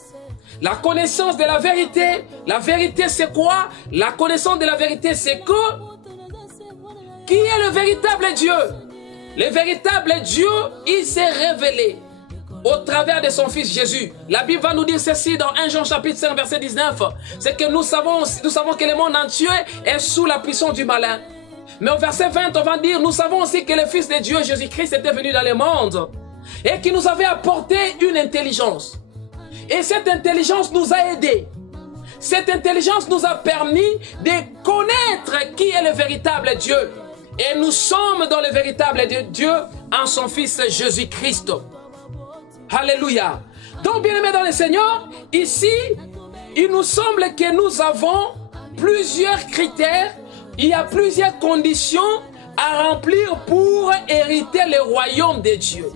La connaissance de la vérité. La vérité, c'est quoi? La connaissance de la vérité, c'est que qui est le véritable Dieu? Le véritable Dieu, il s'est révélé au travers de son Fils Jésus. La Bible va nous dire ceci dans 1 Jean chapitre 5, verset 19. C'est que nous savons que le monde entier est sous la puissance du malin. Mais au verset 20, on va dire, nous savons aussi que le Fils de Dieu, Jésus-Christ, était venu dans le monde et qui nous avait apporté une intelligence. Et cette intelligence nous a aidés. Cette intelligence nous a permis de connaître qui est le véritable Dieu. Et nous sommes dans le véritable Dieu en son Fils Jésus-Christ. Alléluia. Donc, bien-aimés dans le Seigneur, ici, il nous semble que nous avons plusieurs critères, il y a plusieurs conditions à remplir pour hériter le royaume de Dieu.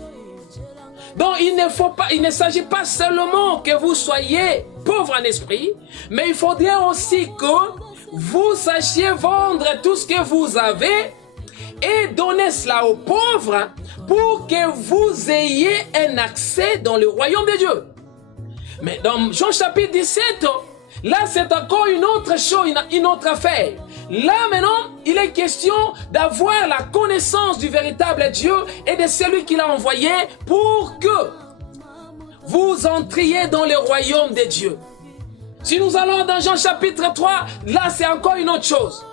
Donc, il ne s'agit pas seulement que vous soyez pauvres en esprit, mais il faudrait aussi que vous sachiez vendre tout ce que vous avez et donner cela aux pauvres pour que vous ayez un accès dans le royaume de Dieu. Mais dans Jean chapitre 17, là c'est encore une autre chose, une autre affaire. Là maintenant, il est question d'avoir la connaissance du véritable Dieu et de celui qu'il a envoyé pour que vous entriez dans le royaume de Dieu. Si nous allons dans Jean chapitre 3, là c'est encore une autre chose.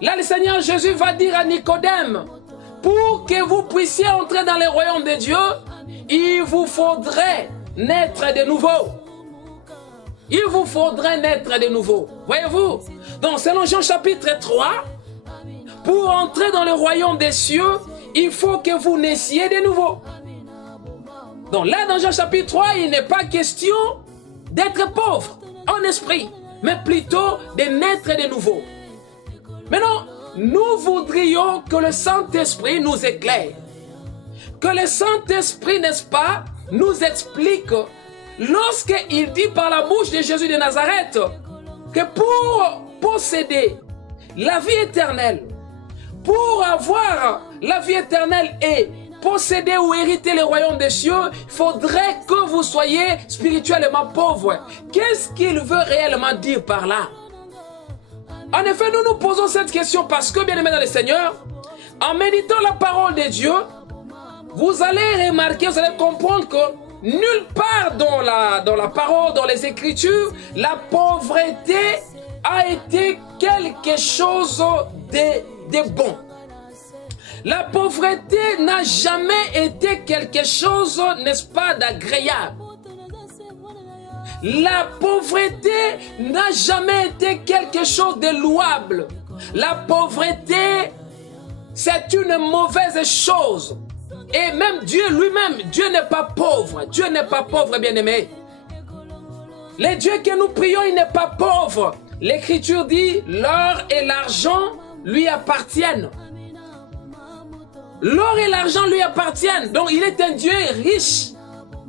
Là le Seigneur Jésus va dire à Nicodème, pour que vous puissiez entrer dans le royaume de Dieu, il vous faudrait naître de nouveau. Il vous faudrait naître de nouveau. Voyez-vous? Donc, selon Jean chapitre 3, pour entrer dans le royaume des cieux, il faut que vous naissiez de nouveau. Donc là, dans Jean chapitre 3, il n'est pas question d'être pauvre en esprit, mais plutôt de naître de nouveau. Maintenant, nous voudrions que le Saint-Esprit nous éclaire. Que le Saint-Esprit, n'est-ce pas, nous explique lorsqu'il dit par la bouche de Jésus de Nazareth que pour posséder la vie éternelle, pour avoir la vie éternelle et posséder ou hériter le royaume des cieux, il faudrait que vous soyez spirituellement pauvres. Qu'est-ce qu'il veut réellement dire par là? En effet, nous nous posons cette question parce que, bien aimés dans le Seigneur, en méditant la parole de Dieu, vous allez remarquer, vous allez comprendre que nulle part dans la parole, dans les Écritures, la pauvreté a été quelque chose de bon. La pauvreté n'a jamais été quelque chose, n'est-ce pas, d'agréable. La pauvreté n'a jamais été quelque chose de louable. La pauvreté, c'est une mauvaise chose. Et même Dieu lui-même, Dieu n'est pas pauvre. Dieu n'est pas pauvre, bien-aimé. Le Dieu que nous prions, il n'est pas pauvre. L'Écriture dit, l'or et l'argent lui appartiennent. L'or et l'argent lui appartiennent. Donc il est un Dieu riche.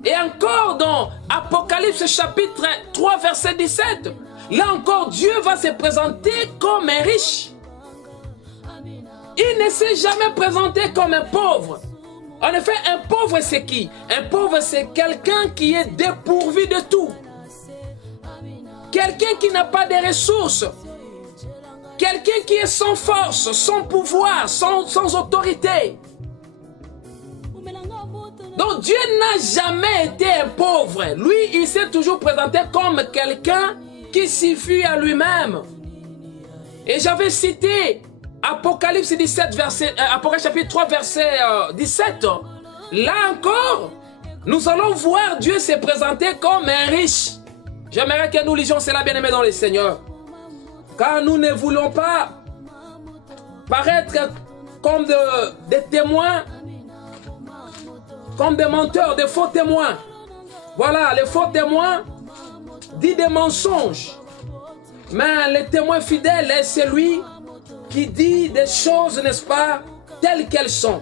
Et encore dans Apocalypse chapitre 3 verset 17, là encore, Dieu va se présenter comme un riche. Il ne s'est jamais présenté comme un pauvre. En effet, un pauvre, c'est qui? Un pauvre, c'est quelqu'un qui est dépourvu de tout. Quelqu'un qui n'a pas de ressources. Quelqu'un qui est sans force, sans pouvoir, sans autorité. Donc Dieu n'a jamais été un pauvre. Lui, il s'est toujours présenté comme quelqu'un qui suffit à lui-même. Et j'avais cité Apocalypse 17, Apocalypse chapitre 3, verset 17. Là encore, nous allons voir Dieu se présenter comme un riche. J'aimerais que nous lisions cela, bien-aimés dans le Seigneur. Car nous ne voulons pas paraître comme des témoins, comme des menteurs, des faux témoins. Voilà, les faux témoins disent des mensonges. Mais le témoin fidèle est celui qui dit des choses, n'est-ce pas, telles qu'elles sont.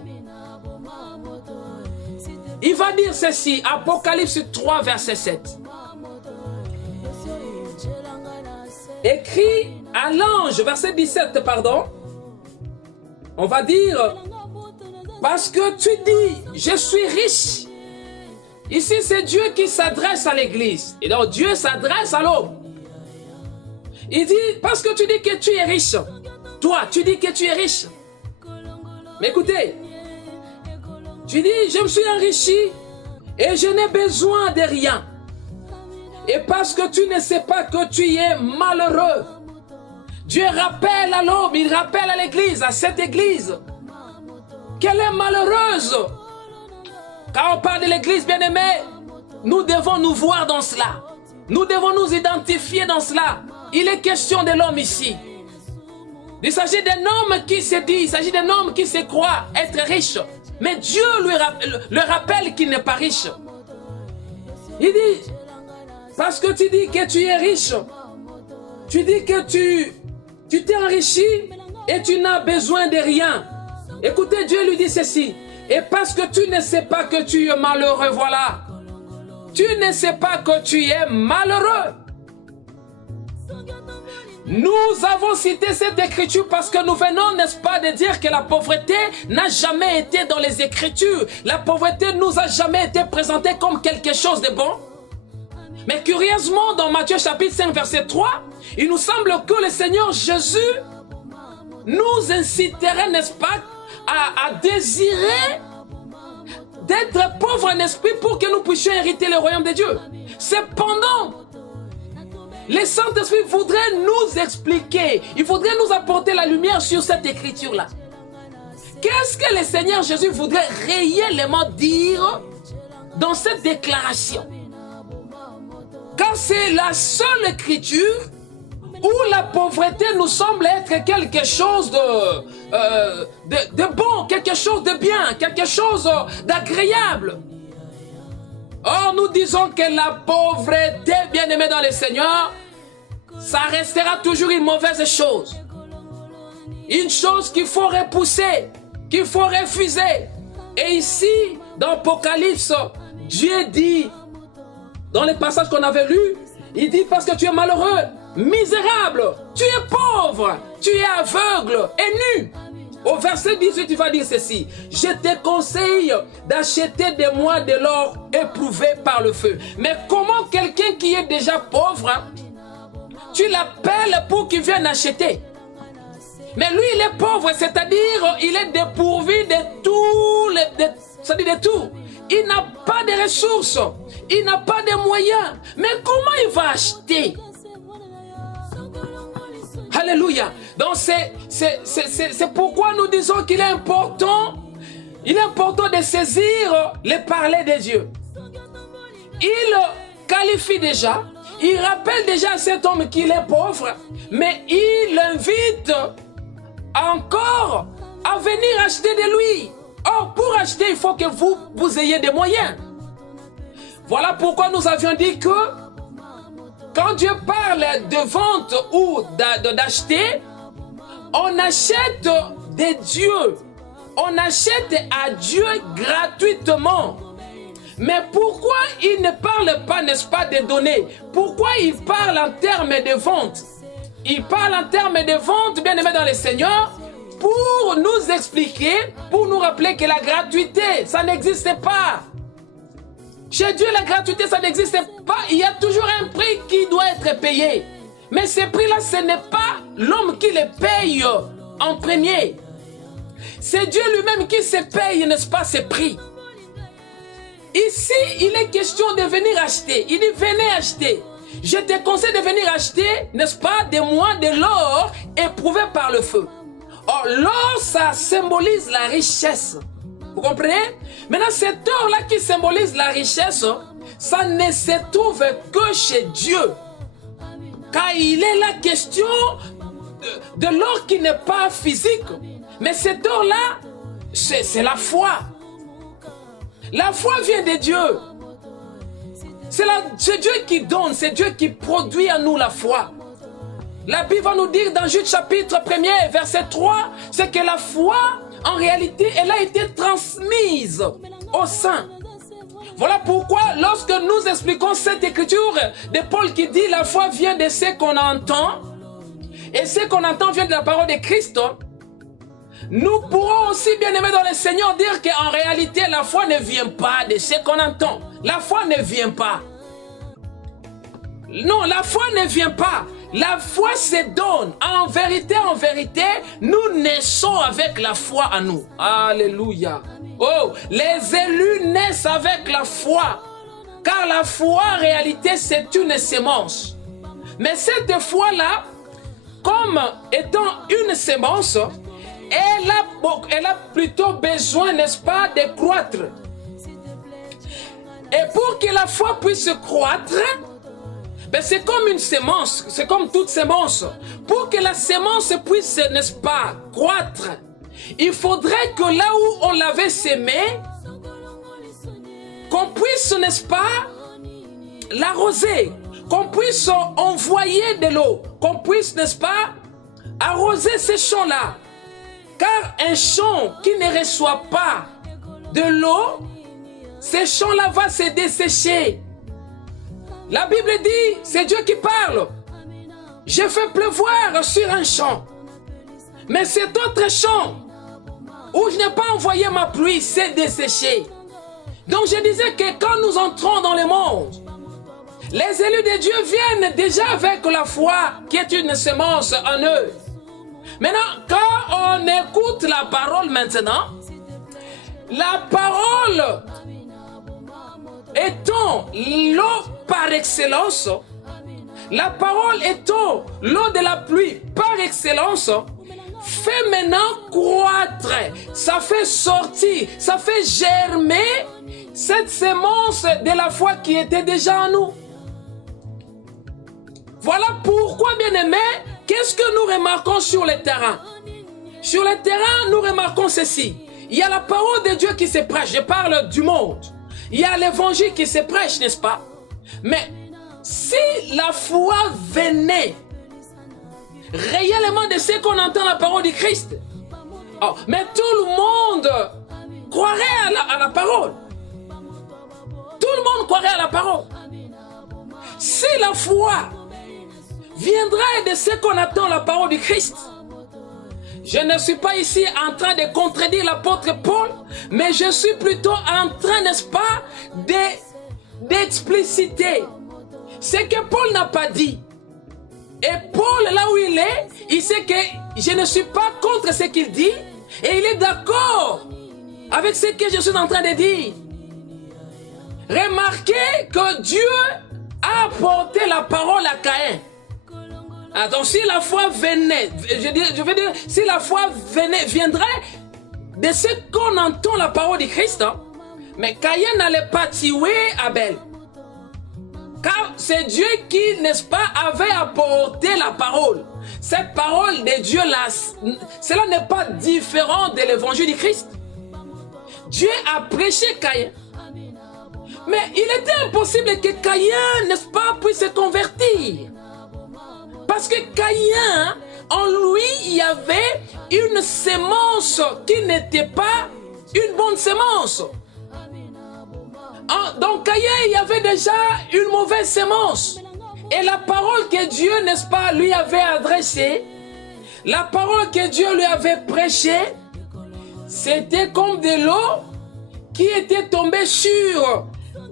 Il va dire ceci, Apocalypse 3, verset 7. Écrit à l'ange, verset 17, pardon. On va dire, parce que tu dis, je suis riche. Ici, c'est Dieu qui s'adresse à l'église. Et donc, Dieu s'adresse à l'homme. Il dit, parce que tu dis que tu es riche. Toi, tu dis que tu es riche. Mais écoutez, tu dis, je me suis enrichi et je n'ai besoin de rien. Et parce que tu ne sais pas que tu es malheureux, Dieu rappelle à l'homme, il rappelle à l'église, à cette église, qu'elle est malheureuse. Quand on parle de l'église bien-aimée, nous devons nous voir dans cela. Nous devons nous identifier dans cela. Il est question de l'homme ici. Il s'agit d'un homme qui se dit, il s'agit d'un homme qui se croit être riche. Mais Dieu le rappelle qu'il n'est pas riche. Il dit, parce que tu dis que tu es riche, tu dis que tu t'es enrichi et tu n'as besoin de rien. Écoutez, Dieu lui dit ceci. Et parce que tu ne sais pas que tu es malheureux, voilà. Tu ne sais pas que tu es malheureux. Nous avons cité cette écriture parce que nous venons, n'est-ce pas, de dire que la pauvreté n'a jamais été dans les écritures. La pauvreté ne nous a jamais été présentée comme quelque chose de bon. Mais curieusement, dans Matthieu chapitre 5, verset 3, il nous semble que le Seigneur Jésus nous inciterait, n'est-ce pas, à désirer d'être pauvres en esprit pour que nous puissions hériter le royaume de Dieu. Cependant, le Saint-Esprit voudrait nous expliquer, il voudrait nous apporter la lumière sur cette écriture-là. Qu'est-ce que le Seigneur Jésus voudrait réellement dire dans cette déclaration? Car c'est la seule écriture où la pauvreté nous semble être quelque chose de bon, quelque chose de bien, quelque chose d'agréable. Or, nous disons que la pauvreté, bien-aimée dans le Seigneur, ça restera toujours une mauvaise chose. Une chose qu'il faut repousser, qu'il faut refuser. Et ici, dans l'Apocalypse, Dieu dit, dans les passages qu'on avait lus, il dit parce que tu es malheureux, misérable, tu es pauvre, tu es aveugle et nu. Au verset 18, il va dire ceci. Je te conseille d'acheter de moi de l'or éprouvé par le feu. Mais comment quelqu'un qui est déjà pauvre, tu l'appelles pour qu'il vienne acheter? Mais lui, il est pauvre, c'est-à-dire il est dépourvu de tout, c'est-à-dire de tout. Il n'a pas de ressources, il n'a pas de moyens. Mais comment il va acheter? Alléluia. Donc c'est pourquoi nous disons qu'il est important de saisir les parler de Dieu. Il qualifie déjà, il rappelle déjà à cet homme qu'il est pauvre, mais il l'invite encore à venir acheter de lui. Or, pour acheter, il faut que vous ayez des moyens. Voilà pourquoi nous avions dit que quand Dieu parle de vente ou d'acheter, on achète de Dieu. On achète à Dieu gratuitement. Mais pourquoi il ne parle pas, n'est-ce pas, des données? Pourquoi il parle en termes de vente? Il parle en termes de vente, bien aimé dans le Seigneur, pour nous expliquer, pour nous rappeler que la gratuité, ça n'existe pas. Chez Dieu, la gratuité, ça n'existe pas. Il y a toujours un prix qui doit être payé. Mais ce prix-là, ce n'est pas l'homme qui le paye en premier. C'est Dieu lui-même qui se paye, n'est-ce pas, ce prix. Ici, il est question de venir acheter. Il dit, venez acheter. Je te conseille de venir acheter, n'est-ce pas, de moi, de l'or éprouvé par le feu. Or, l'or, ça symbolise la richesse. Vous comprenez? Maintenant, cet or-là qui symbolise la richesse, ça ne se trouve que chez Dieu. Car il est la question de l'or qui n'est pas physique. Mais cet or-là, c'est la foi. La foi vient de Dieu. C'est Dieu qui donne, c'est Dieu qui produit en nous la foi. La Bible va nous dire dans Jude chapitre 1er, verset 3, c'est que la foi, en réalité, elle a été transmise aux saints. Voilà pourquoi, lorsque nous expliquons cette écriture de Paul qui dit la foi vient de ce qu'on entend, et ce qu'on entend vient de la parole de Christ, nous pourrons aussi, bien aimés dans le Seigneur, dire qu'en réalité, la foi ne vient pas de ce qu'on entend. La foi ne vient pas. Non, la foi ne vient pas. La foi se donne. En vérité, nous naissons avec la foi en nous. Alléluia. Oh, les élus naissent avec la foi. Car la foi, en réalité, c'est une sémence. Mais cette foi-là, comme étant une sémence, elle a plutôt besoin, n'est-ce pas, de croître. Et pour que la foi puisse croître, ben c'est comme une sémence, c'est comme toute sémence. Pour que la sémence puisse, n'est-ce pas, croître, il faudrait que là où on l'avait sémé, qu'on puisse, n'est-ce pas, l'arroser, qu'on puisse envoyer de l'eau, qu'on puisse, n'est-ce pas, arroser ces champs-là. Car un champ qui ne reçoit pas de l'eau, ces champs-là vont se dessécher. La Bible dit, c'est Dieu qui parle. Je fais pleuvoir sur un champ. Mais cet autre champ, où je n'ai pas envoyé ma pluie, s'est desséché. Donc je disais que quand nous entrons dans le monde, les élus de Dieu viennent déjà avec la foi qui est une semence en eux. Maintenant, quand on écoute la parole maintenant, la parole étant l'eau par excellence, la parole étant l'eau de la pluie par excellence, fait maintenant croître, ça fait sortir, ça fait germer cette sémence de la foi qui était déjà en nous. Voilà pourquoi, bien-aimés, qu'est-ce que nous remarquons sur le terrain? Sur le terrain, nous remarquons ceci. Il y a la parole de Dieu qui se prêche. Je parle du monde. Il y a l'évangile qui se prêche, n'est-ce pas? Mais si la foi venait réellement de ce qu'on entend la parole du Christ, oh, mais tout le monde croirait à la parole. Tout le monde croirait à la parole. Si la foi viendrait de ce qu'on attend la parole du Christ. Je ne suis pas ici en train de contredire l'apôtre Paul, mais je suis plutôt en train, n'est-ce pas, d'expliciter ce que Paul n'a pas dit. Et Paul, là où il est, il sait que je ne suis pas contre ce qu'il dit, et il est d'accord avec ce que je suis en train de dire. Remarquez que Dieu a apporté la parole à Caïn. Donc si la foi venait, je veux dire, si la foi viendrait de ce qu'on entend la parole du Christ, hein, mais Caïn n'allait pas tuer Abel. Car c'est Dieu qui, n'est-ce pas, avait apporté la parole. Cette parole de Dieu, là, cela n'est pas différent de l'évangile du Christ. Dieu a prêché Caïn. Mais il était impossible que Caïn, n'est-ce pas, puisse se convertir. Parce que Caïn, en lui, il y avait une sémence qui n'était pas une bonne sémence. Dans Caïn, il y avait déjà une mauvaise sémence. Et la parole que Dieu, n'est-ce pas, lui avait adressée, la parole que Dieu lui avait prêchée, c'était comme de l'eau qui était tombée sur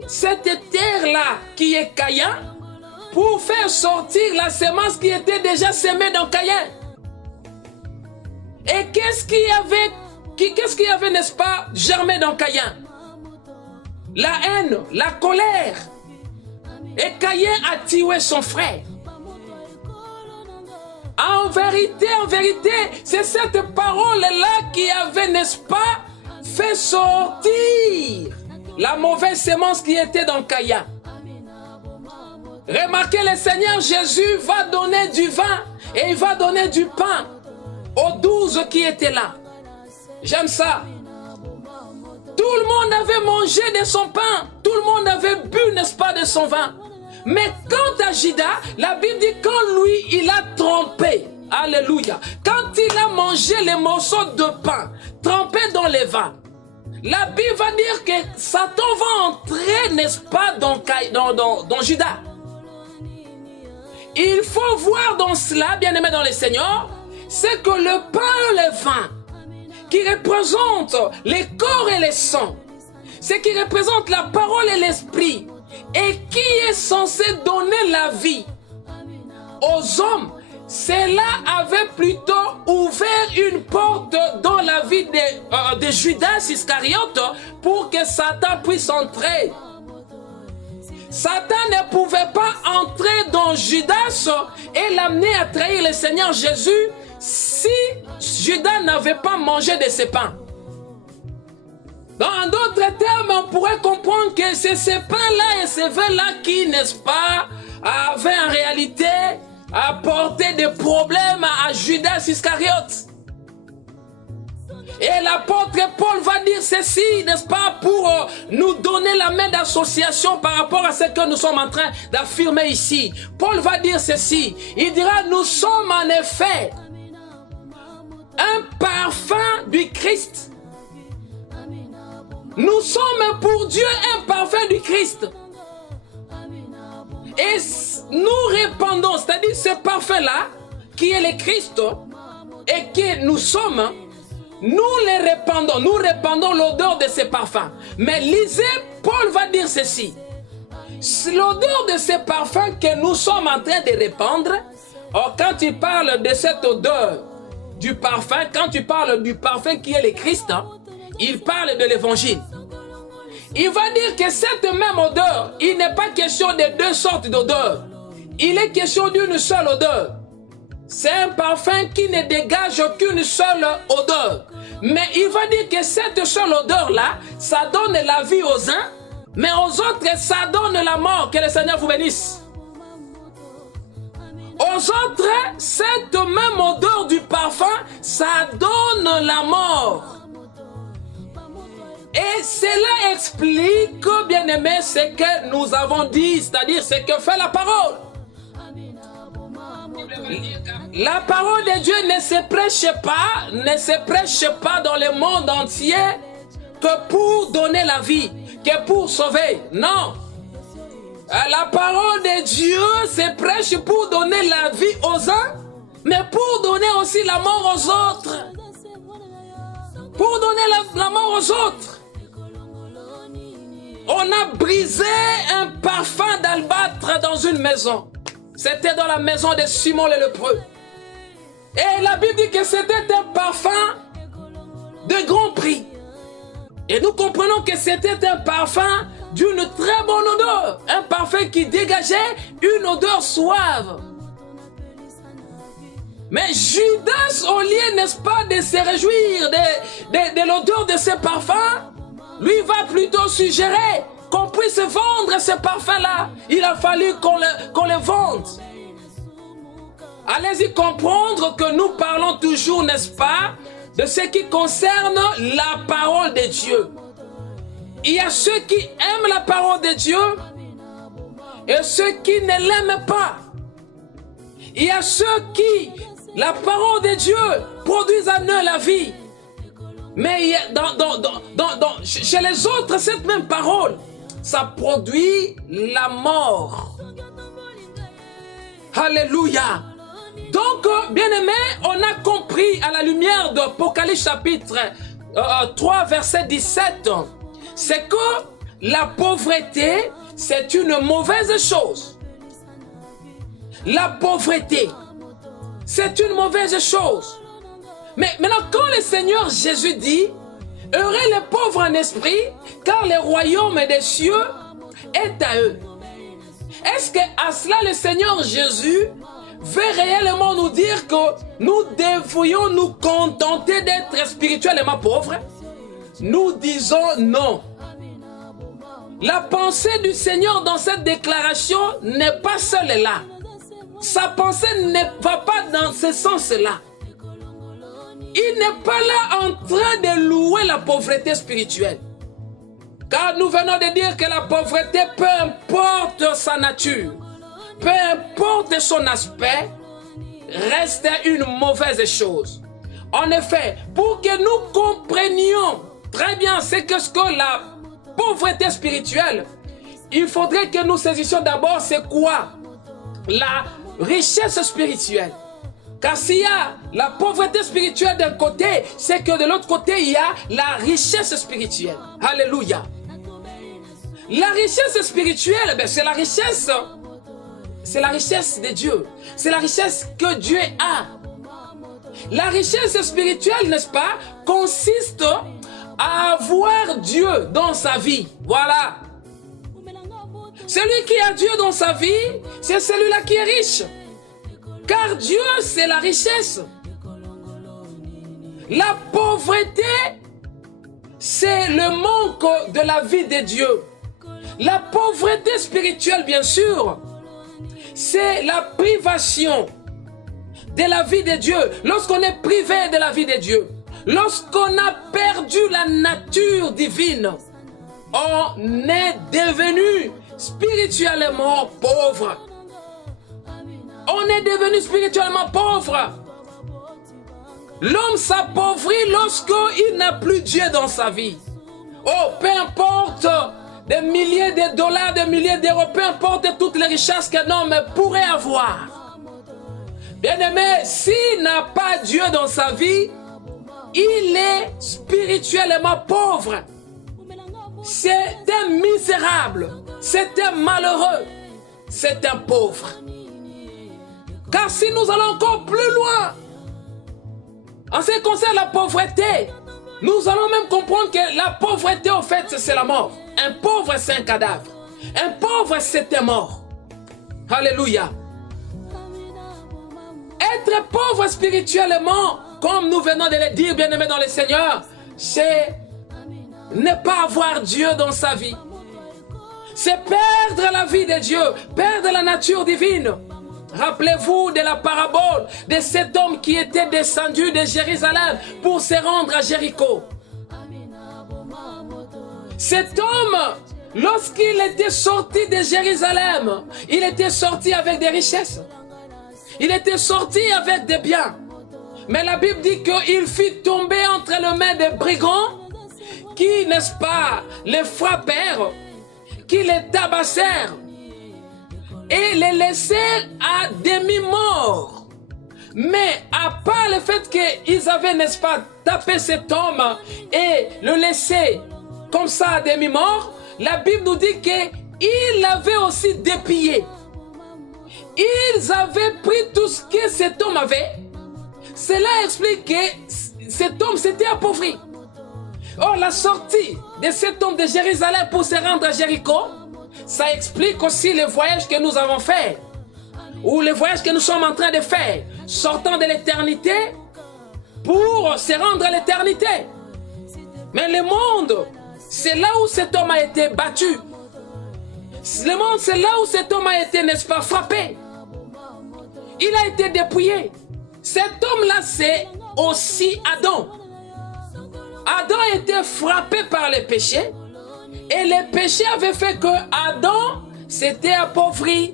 cette terre-là, qui est Caïn, pour faire sortir la semence qui était déjà semée dans Caïn. Et qu'est-ce qu'il y avait, n'est-ce pas, germé dans Caïn? La haine, la colère. Et Caïn a tué son frère. En vérité, c'est cette parole-là qui avait, n'est-ce pas, fait sortir la mauvaise semence qui était dans Caïn. Remarquez, le Seigneur Jésus va donner du vin et il va donner du pain aux 12 qui étaient là. J'aime ça. Tout le monde avait mangé de son pain. Tout le monde avait bu, n'est-ce pas, de son vin. Mais quant à Judas, la Bible dit quand lui, il a trempé. Alléluia. Quand il a mangé les morceaux de pain trempés dans le vin, la Bible va dire que Satan va entrer, n'est-ce pas, dans Judas. Il faut voir dans cela, bien-aimé dans le Seigneur, c'est que le pain et le vin, qui représente les corps et les sangs, ce qui représente la parole et l'esprit, et qui est censé donner la vie aux hommes, cela avait plutôt ouvert une porte dans la vie de Judas Iscariote pour que Satan puisse entrer. Satan ne pouvait pas entrer dans Judas et l'amener à trahir le Seigneur Jésus si Judas n'avait pas mangé de ses pains. Dans d'autres termes, on pourrait comprendre que c'est ces pains-là et ces vins-là qui, n'est-ce pas, avaient en réalité apporté des problèmes à Judas Iscariote. Et l'apôtre Paul va dire ceci, n'est-ce pas, pour nous donner la main d'association par rapport à ce que nous sommes en train d'affirmer ici. Paul va dire ceci, il dira, nous sommes en effet un parfum du Christ. Nous sommes pour Dieu un parfum du Christ. Et nous répandons, c'est-à-dire ce parfum-là, qui est le Christ, et que nous sommes, nous répandons l'odeur de ce parfum. Mais lisez, Paul va dire ceci. L'odeur de ce parfum que nous sommes en train de répandre, quand il parle de cette odeur du parfum, quand tu parles du parfum qui est le Christ, il parle de l'évangile. Il va dire que cette même odeur, il n'est pas question de deux sortes d'odeurs. Il est question d'une seule odeur. C'est un parfum qui ne dégage qu'une seule odeur. Mais il va dire que cette seule odeur-là, ça donne la vie aux uns, mais aux autres, ça donne la mort. Que le Seigneur vous bénisse. Aux autres, cette même odeur du parfum, ça donne la mort. Et cela explique, bien aimé, ce que nous avons dit, c'est-à-dire ce que fait la parole. La parole de Dieu ne se prêche pas dans le monde entier que pour donner la vie, que pour sauver. Non. La parole de Dieu se prêche pour donner la vie aux uns, mais pour donner aussi la mort aux autres. Pour donner la mort aux autres. On a brisé un parfum d'albâtre dans une maison. C'était dans la maison de Simon le lépreux. Et la Bible dit que c'était un parfum de grand prix. Et nous comprenons que c'était un parfum d'une très bonne odeur. Un parfum qui dégageait une odeur suave. Mais Judas, au lieu, n'est-ce pas, de se réjouir de l'odeur de ce parfum, lui va plutôt suggérer qu'on puisse vendre ce parfum-là. Il a fallu qu'on le vende. Allez-y comprendre que nous parlons toujours, n'est-ce pas, de ce qui concerne la parole de Dieu. Il y a ceux qui aiment la parole de Dieu et ceux qui ne l'aiment pas. Il y a ceux qui, la parole de Dieu, produisent en eux la vie. Mais chez les autres, cette même parole, ça produit la mort. Alléluia. Donc, bien-aimés, on a compris à la lumière d'Apocalypse chapitre 3, verset 17, c'est que la pauvreté, c'est une mauvaise chose. La pauvreté, c'est une mauvaise chose. Mais maintenant, quand le Seigneur Jésus dit, « Heureux les pauvres en esprit, car le royaume des cieux est à eux. » Est-ce qu'à cela, le Seigneur Jésus veut réellement nous dire que nous devrions nous contenter d'être spirituellement pauvres? Nous disons non. La pensée du Seigneur dans cette déclaration n'est pas seule là. Sa pensée ne va pas dans ce sens-là. Il n'est pas là en train de louer la pauvreté spirituelle. Car nous venons de dire que la pauvreté, peu importe sa nature, peu importe son aspect, reste une mauvaise chose. En effet, pour que nous comprenions très bien ce que la pauvreté spirituelle, il faudrait que nous saisissions d'abord c'est quoi la richesse spirituelle. Car s'il y a la pauvreté spirituelle d'un côté, c'est que de l'autre côté, il y a la richesse spirituelle. Alléluia. La richesse spirituelle, c'est la richesse de Dieu. C'est la richesse que Dieu a. La richesse spirituelle, n'est-ce pas, consiste à avoir Dieu dans sa vie. Voilà. Celui qui a Dieu dans sa vie, c'est celui-là qui est riche. Car Dieu, c'est la richesse. La pauvreté, c'est le manque de la vie de Dieu. La pauvreté spirituelle, bien sûr, c'est la privation de la vie de Dieu. Lorsqu'on est privé de la vie de Dieu, lorsqu'on a perdu la nature divine, on est devenu spirituellement pauvre. On est devenu spirituellement pauvre. L'homme s'appauvrit lorsqu'il n'a plus Dieu dans sa vie. Oh, peu importe des milliers de dollars, des milliers d'euros, peu importe toutes les richesses qu'un homme pourrait avoir. Bien-aimé, s'il n'a pas Dieu dans sa vie, il est spirituellement pauvre. C'est un misérable, c'est un malheureux, c'est un pauvre. Car si nous allons encore plus loin, en ce qui concerne la pauvreté, nous allons même comprendre que la pauvreté, en fait, c'est la mort. Un pauvre, c'est un cadavre. Un pauvre, c'est un mort. Alléluia. Être pauvre spirituellement, comme nous venons de le dire, bien-aimés dans le Seigneur, c'est ne pas avoir Dieu dans sa vie. C'est perdre la vie de Dieu, perdre la nature divine. Rappelez-vous de la parabole de cet homme qui était descendu de Jérusalem pour se rendre à Jéricho. Cet homme, lorsqu'il était sorti de Jérusalem, il était sorti avec des richesses. Il était sorti avec des biens. Mais la Bible dit qu'il fut tombé entre les mains des brigands qui, n'est-ce pas, les frappèrent, qui les tabassèrent et les laissèrent à demi-mort. Mais à part le fait qu'ils avaient, n'est-ce pas, tapé cet homme et le laissé comme ça à demi-mort, la Bible nous dit qu'ils l'avaient aussi dépillé. Ils avaient pris tout ce que cet homme avait. Cela explique que cet homme s'était appauvri. Or, la sortie de cet homme de Jérusalem pour se rendre à Jéricho, ça explique aussi le voyage que nous avons fait, ou le voyage que nous sommes en train de faire, sortant de l'éternité pour se rendre à l'éternité. Mais le monde, c'est là où cet homme a été battu. Le monde, c'est là où cet homme a été, n'est-ce pas, frappé. Il a été dépouillé. Cet homme-là, c'est aussi Adam. Adam a été frappé par les péchés. Et les péchés avaient fait que Adam s'était appauvri.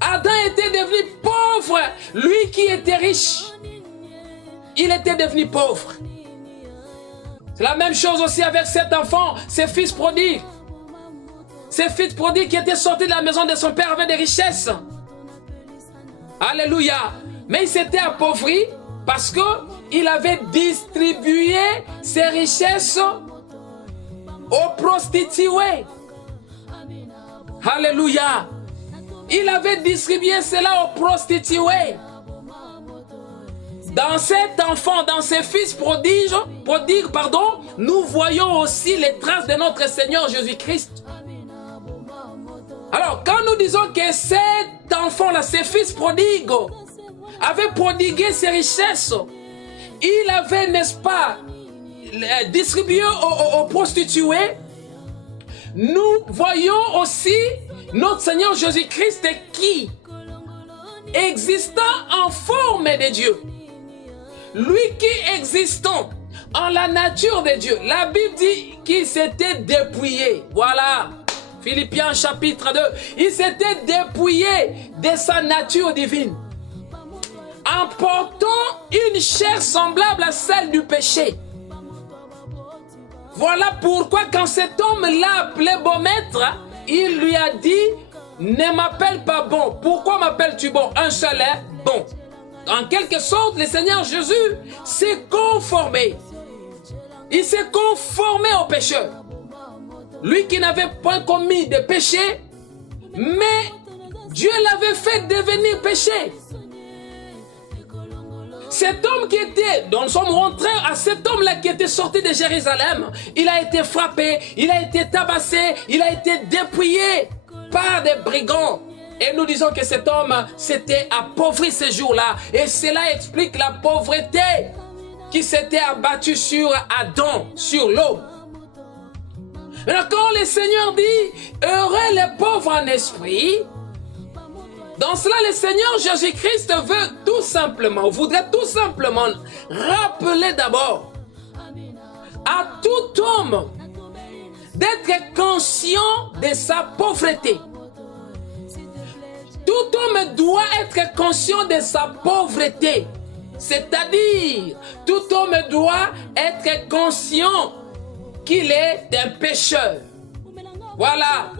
Adam était devenu pauvre. Lui qui était riche, il était devenu pauvre. La même chose aussi avec cet enfant, ses fils prodigues. Ces fils prodigues qui étaient sortis de la maison de son père avaient des richesses. Alléluia. Mais il s'était appauvri parce qu'il avait distribué ses richesses aux prostituées. Alléluia. Il avait distribué cela aux prostituées. Dans cet enfant, dans ses fils prodiges, nous voyons aussi les traces de notre Seigneur Jésus-Christ. Alors, quand nous disons que cet enfant-là, ses fils prodigues, avait prodigué ses richesses, il avait, n'est-ce pas, distribué aux prostituées, nous voyons aussi notre Seigneur Jésus-Christ qui, existant en forme de Dieu, lui qui existant en la nature de Dieu, la Bible dit qu'il s'était dépouillé. Voilà, Philippiens chapitre 2, il s'était dépouillé de sa nature divine, en portant une chair semblable à celle du péché. Voilà pourquoi quand cet homme-là appelé bon maître, il lui a dit, ne m'appelle pas bon. Pourquoi m'appelles-tu bon? Un seul est bon. En quelque sorte, le Seigneur Jésus s'est conformé. Il s'est conformé au pécheur. Lui qui n'avait point commis de péché, mais Dieu l'avait fait devenir péché. Cet homme qui était, nous sommes rentrés à cet homme-là qui était sorti de Jérusalem, il a été frappé, il a été tabassé, il a été dépouillé par des brigands. Et nous disons que cet homme s'était appauvri ces jours-là. Et cela explique la pauvreté qui s'était abattue sur Adam, sur l'homme. Maintenant, quand le Seigneur dit « Heureux les pauvres en esprit », dans cela, le Seigneur Jésus-Christ voudrait tout simplement rappeler d'abord à tout homme d'être conscient de sa pauvreté. Tout homme doit être conscient de sa pauvreté. C'est-à-dire, tout homme doit être conscient qu'il est un pécheur. Voilà.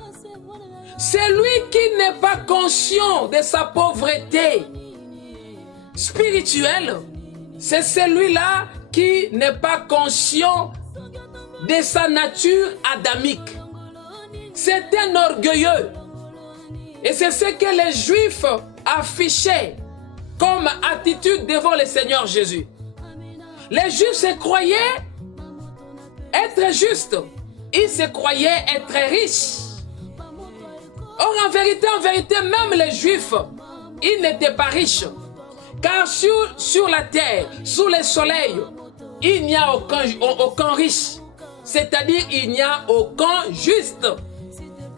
Celui qui n'est pas conscient de sa pauvreté spirituelle, c'est celui-là qui n'est pas conscient de sa nature adamique. C'est un orgueilleux. Et c'est ce que les Juifs affichaient comme attitude devant le Seigneur Jésus. Les Juifs se croyaient être justes. Ils se croyaient être riches. Or, en vérité, même les Juifs, ils n'étaient pas riches. Car sur la terre, sous le soleil, il n'y a aucun riche. C'est-à-dire, il n'y a aucun juste.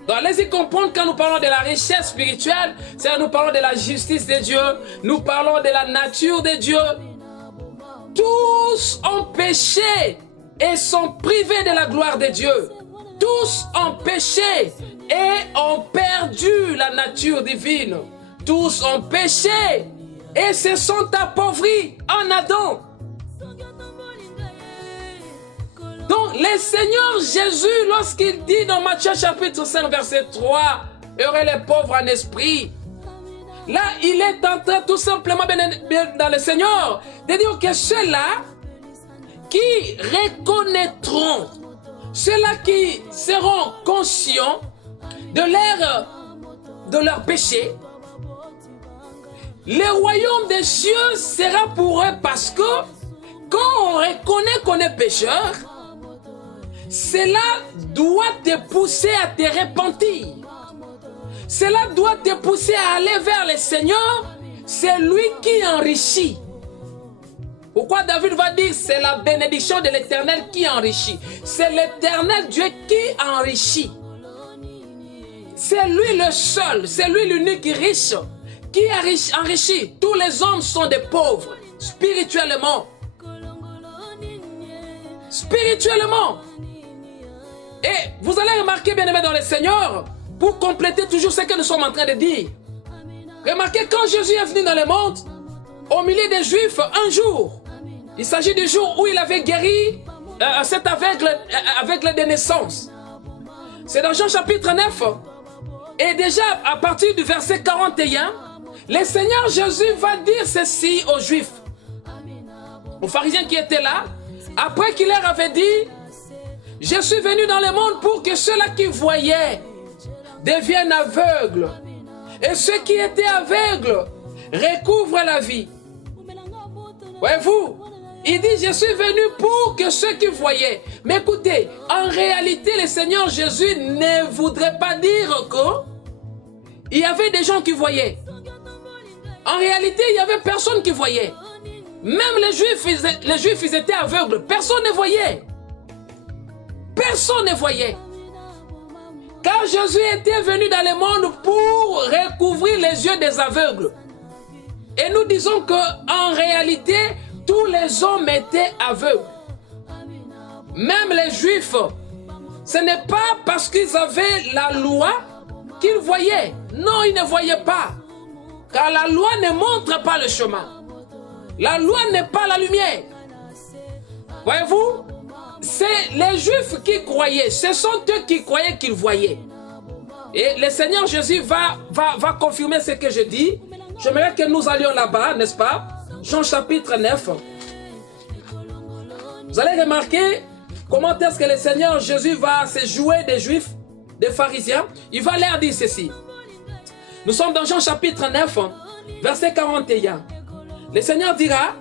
Donc, allez-y comprendre quand nous parlons de la richesse spirituelle, c'est nous parlons de la justice de Dieu, nous parlons de la nature de Dieu. Tous ont péché et sont privés de la gloire de Dieu. Tous ont péché et ont perdu la nature divine. Tous ont péché et se sont appauvris en Adam. Donc, le Seigneur Jésus, lorsqu'il dit dans Matthieu chapitre 5, verset 3, « Heureux les pauvres en esprit », là, il est en train tout simplement, dans le Seigneur, de dire que ceux-là qui reconnaîtront, ceux-là qui seront conscients de leur péché, le royaume des cieux sera pour eux parce que quand on reconnaît qu'on est pécheur, cela doit te pousser à te repentir. Cela doit te pousser à aller vers le Seigneur. C'est lui qui enrichit. Pourquoi David va dire c'est la bénédiction de l'Éternel qui enrichit? C'est l'Éternel Dieu qui enrichit. C'est lui le seul, c'est lui l'unique riche qui enrichit. Tous les hommes sont des pauvres, spirituellement. Spirituellement. Et vous allez remarquer, bien aimé dans le Seigneur, pour compléter toujours ce que nous sommes en train de dire. Remarquez, quand Jésus est venu dans le monde, au milieu des Juifs, un jour, il s'agit du jour où il avait guéri cet aveugle de naissance. C'est dans Jean chapitre 9. Et déjà à partir du verset 41, le Seigneur Jésus va dire ceci aux Juifs, aux pharisiens qui étaient là, après qu'il leur avait dit, je suis venu dans le monde pour que ceux-là qui voyaient deviennent aveugles. Et ceux qui étaient aveugles recouvrent la vie. Voyez-vous, il dit, je suis venu pour que ceux qui voyaient. Mais écoutez, en réalité, le Seigneur Jésus ne voudrait pas dire qu'il y avait des gens qui voyaient. En réalité, il n'y avait personne qui voyait. Même les Juifs, ils étaient aveugles. Personne ne voyait. Personne ne voyait. Car Jésus était venu dans le monde pour recouvrir les yeux des aveugles. Et nous disons qu'en réalité, tous les hommes étaient aveugles. Même les Juifs, ce n'est pas parce qu'ils avaient la loi qu'ils voyaient. Non, ils ne voyaient pas. Car la loi ne montre pas le chemin. La loi n'est pas la lumière. Voyez-vous, c'est les Juifs qui croyaient. Ce sont eux qui croyaient qu'ils voyaient. Et le Seigneur Jésus va confirmer ce que je dis. J'aimerais que nous allions là-bas, n'est-ce pas? Jean chapitre 9. Vous allez remarquer comment est-ce que le Seigneur Jésus va se jouer des Juifs, des pharisiens. Il va leur dire ceci. Nous sommes dans Jean chapitre 9, verset 41. Le Seigneur dira,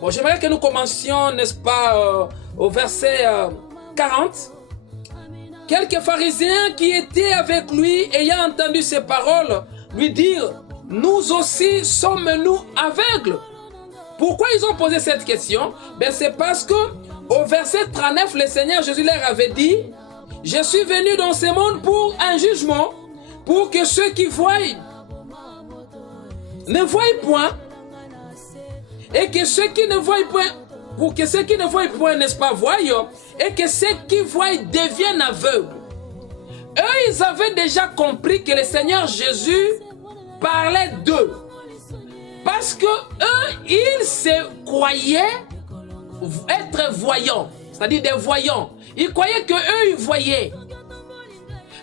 bon, j'aimerais que nous commencions, n'est-ce pas, au verset 40. Quelques pharisiens qui étaient avec lui, ayant entendu ces paroles, lui dirent, nous aussi sommes-nous aveugles? Pourquoi ils ont posé cette question? Ben, c'est parce que au verset 39, le Seigneur Jésus leur avait dit, je suis venu dans ce monde pour un jugement, pour que ceux qui voient ne voient point, et que ceux qui ne voient point, pour que ceux qui ne voient point, n'est-ce pas, voient, et que ceux qui voient deviennent aveugles. Eux, ils avaient déjà compris que le Seigneur Jésus parlait d'eux. Parce que eux, ils se croyaient être voyants, c'est-à-dire des voyants. Ils croyaient que eux, ils voyaient.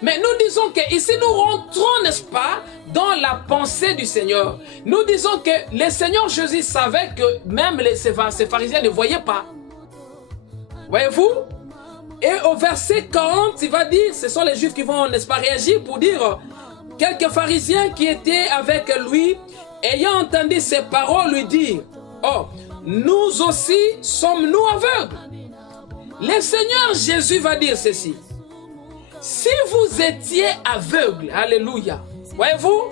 Mais nous disons que ici nous rentrons, n'est-ce pas, dans la pensée du Seigneur. Nous disons que le Seigneur Jésus savait que même ces pharisiens ne voyaient pas. Voyez-vous? Et au verset 40, il va dire, ce sont les Juifs qui vont, n'est-ce pas, réagir pour dire, quelques pharisiens qui étaient avec lui, ayant entendu ces paroles, lui dire, oh, nous aussi sommes-nous aveugles? Le Seigneur Jésus va dire ceci. Si vous étiez aveugle, alléluia, voyez-vous,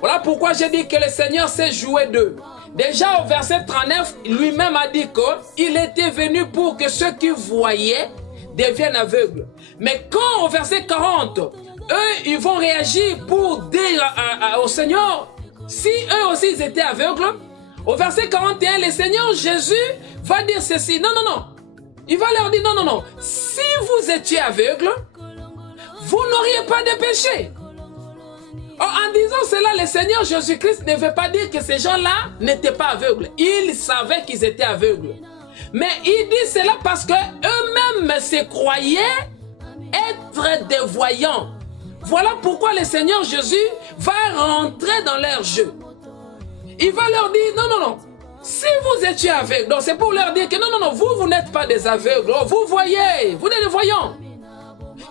voilà pourquoi j'ai dit que le Seigneur s'est joué d'eux. Déjà au verset 39, lui-même a dit qu'il était venu pour que ceux qui voyaient deviennent aveugles. Mais quand au verset 40, eux, ils vont réagir pour dire au Seigneur, si eux aussi ils étaient aveugles, au verset 41, le Seigneur Jésus va dire ceci. Non, non, non. Il va leur dire, non, non, non. Si vous étiez aveugles, vous n'auriez pas de péché. Or, en disant cela, le Seigneur Jésus-Christ ne veut pas dire que ces gens-là n'étaient pas aveugles. Ils savaient qu'ils étaient aveugles. Mais il dit cela parce qu'eux-mêmes se croyaient être des voyants. Voilà pourquoi le Seigneur Jésus va rentrer dans leur jeu. Il va leur dire, non, non, non. Si vous étiez aveugles, donc c'est pour leur dire que non, non, non, vous n'êtes pas des aveugles. Vous voyez, vous êtes des voyants.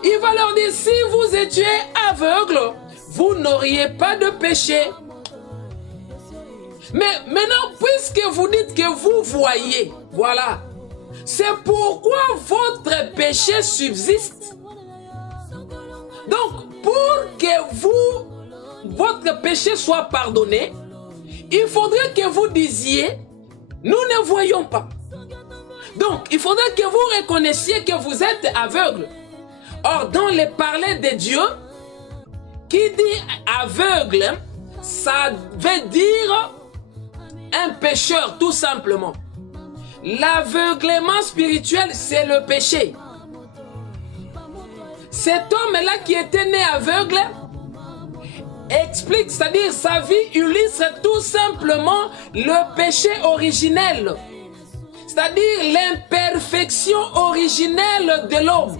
Il va leur dire, si vous étiez aveugles, vous n'auriez pas de péché. Mais maintenant, puisque vous dites que vous voyez, voilà, c'est pourquoi votre péché subsiste. Donc, pour que votre péché soit pardonné, il faudrait que vous disiez, nous ne voyons pas. Donc, il faudrait que vous reconnaissiez que vous êtes aveugle. Or, dans les parler de Dieu, qui dit aveugle, ça veut dire un pécheur, tout simplement. L'aveuglement spirituel, c'est le péché. Cet homme-là qui était né aveugle, explique, c'est-à-dire sa vie illustre tout simplement le péché originel. c'est-à-dire l'imperfection originelle de l'homme.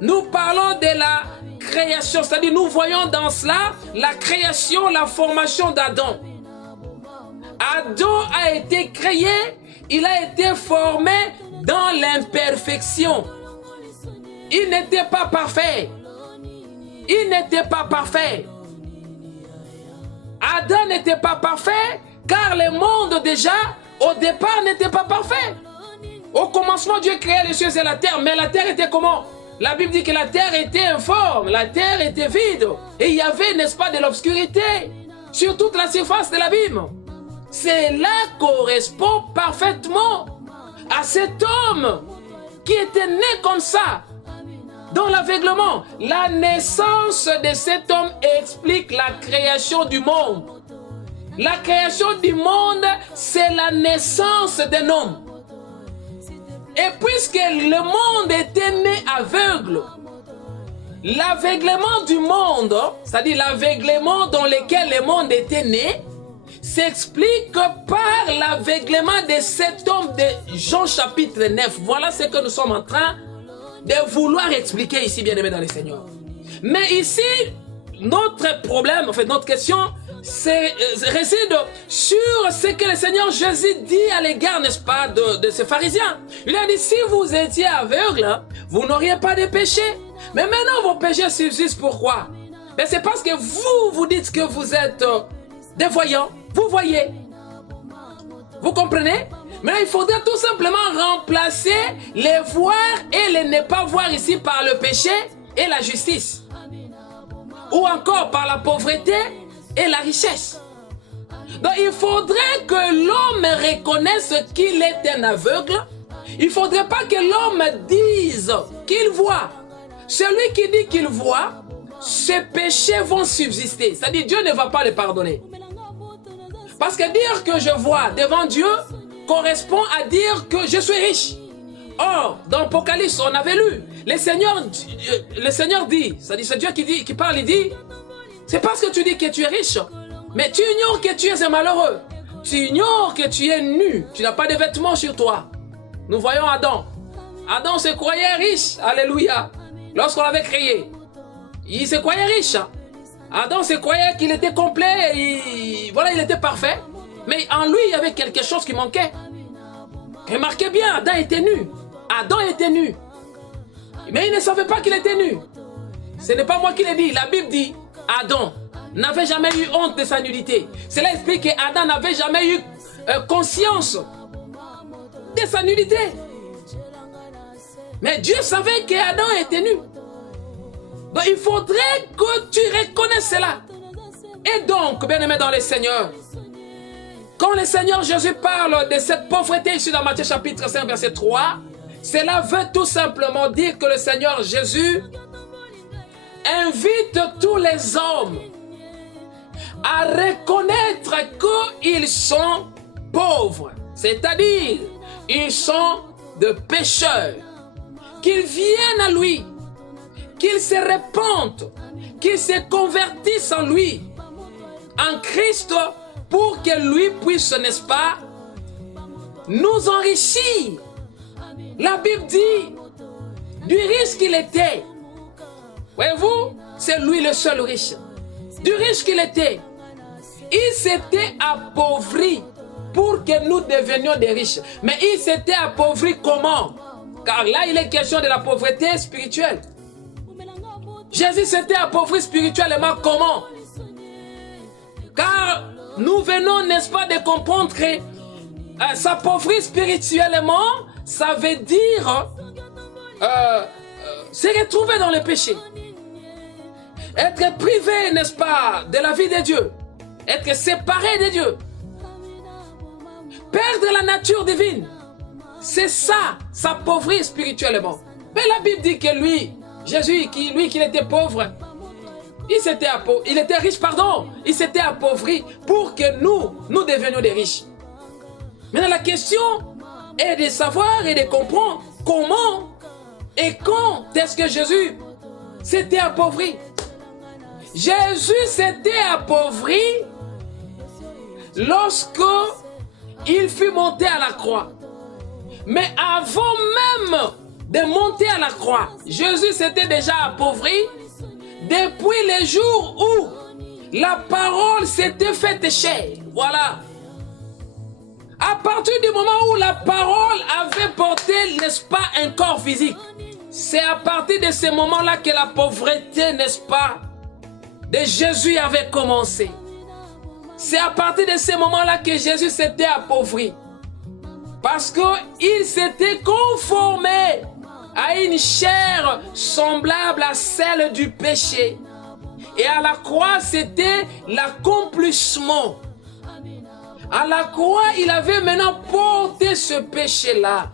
Nous parlons de la création, c'est-à-dire nous voyons dans cela la création, la formation d'Adam. Adam a été créé, il a été formé dans l'imperfection. Il n'était pas parfait. Il n'était pas parfait. Adam n'était pas parfait car le monde déjà au départ n'était pas parfait. Au commencement, Dieu créait les cieux et la terre, mais la terre était comment? La Bible dit que la terre était informe, la terre était vide. Et il y avait, n'est-ce pas, de l'obscurité sur toute la surface de l'abîme. Cela correspond parfaitement à cet homme qui était né comme ça, dans l'aveuglement. La naissance de cet homme explique la création du monde. La création du monde, c'est la naissance d'un homme. Et puisque le monde était né aveugle, l'aveuglement du monde, c'est-à-dire l'aveuglement dans lequel le monde était né, s'explique par l'aveuglement de cet homme de Jean chapitre 9. Voilà ce que nous sommes en train de vouloir expliquer ici, bien-aimés dans le Seigneur. Mais ici, notre problème, en fait, notre question, réside sur ce que le Seigneur Jésus dit à l'égard, n'est-ce pas, de ces pharisiens. Il a dit, si vous étiez aveugle, vous n'auriez pas de péché. Mais maintenant, vos péchés subsistent. Pourquoi? Mais c'est parce que vous dites que vous êtes des voyants. Vous voyez. Vous comprenez? Mais il faudrait tout simplement remplacer les voir et les ne pas voir ici par le péché et la justice. Ou encore par la pauvreté et la richesse. Donc il faudrait que l'homme reconnaisse qu'il est un aveugle. Il ne faudrait pas que l'homme dise qu'il voit. Celui qui dit qu'il voit, ses péchés vont subsister. C'est-à-dire Dieu ne va pas le pardonner. Parce que dire que je vois devant Dieu correspond à dire que je suis riche. Or, dans l'Apocalypse, on avait lu, le Seigneur dit, c'est-à-dire c'est Dieu qui parle, il dit, c'est parce que tu dis que tu es riche, mais tu ignores que tu es un malheureux. Tu ignores que tu es nu, tu n'as pas de vêtements sur toi. Nous voyons Adam. Adam se croyait riche, alléluia, lorsqu'on l'avait créé. Il se croyait riche. Adam se croyait qu'il était complet, voilà, il était parfait. Mais en lui, il y avait quelque chose qui manquait. Remarquez bien, Adam était nu. Adam était nu. Mais il ne savait pas qu'il était nu. Ce n'est pas moi qui l'ai dit. La Bible dit, Adam n'avait jamais eu honte de sa nudité. Cela explique qu'Adam n'avait jamais eu conscience de sa nudité. Mais Dieu savait qu'Adam était nu. Donc il faudrait que tu reconnaisses cela. Et donc, bien-aimés dans le Seigneur, quand le Seigneur Jésus parle de cette pauvreté ici dans Matthieu chapitre 5 verset 3, cela veut tout simplement dire que le Seigneur Jésus invite tous les hommes à reconnaître qu'ils sont pauvres, c'est-à-dire ils sont de pécheurs, qu'ils viennent à lui, qu'ils se répandent, qu'ils se convertissent en lui, en Christ, pour que lui puisse, n'est-ce pas, nous enrichir. La Bible dit, du riche qu'il était, voyez-vous, c'est lui le seul riche. Du riche qu'il était, il s'était appauvri pour que nous devenions des riches. Mais il s'était appauvri comment? Car là, il est question de la pauvreté spirituelle. Jésus s'était appauvri spirituellement comment? Car nous venons, n'est-ce pas, de comprendre que s'appauvrir spirituellement, ça veut dire se retrouver dans le péché. Être privé, n'est-ce pas, de la vie de Dieu. Être séparé de Dieu. Perdre la nature divine. C'est ça, s'appauvrir spirituellement. Mais la Bible dit que lui, Jésus, qu'il était pauvre, il était riche, pardon, il s'était appauvri pour que nous devenions des riches. Maintenant, la question est de savoir et de comprendre comment et quand est-ce que Jésus s'était appauvri. Jésus s'était appauvri lorsque il fut monté à la croix. Mais avant même de monter à la croix, Jésus s'était déjà appauvri depuis les jours où la parole s'était faite chair. Voilà. À partir du moment où la parole avait porté, n'est-ce pas, un corps physique, c'est à partir de ce moment-là que la pauvreté, n'est-ce pas, de Jésus avait commencé. C'est à partir de ce moment-là que Jésus s'était appauvri. Parce qu'il s'était conformé à une chair semblable à celle du péché. Et à la croix, c'était l'accomplissement. À la croix, il avait maintenant porté ce péché-là.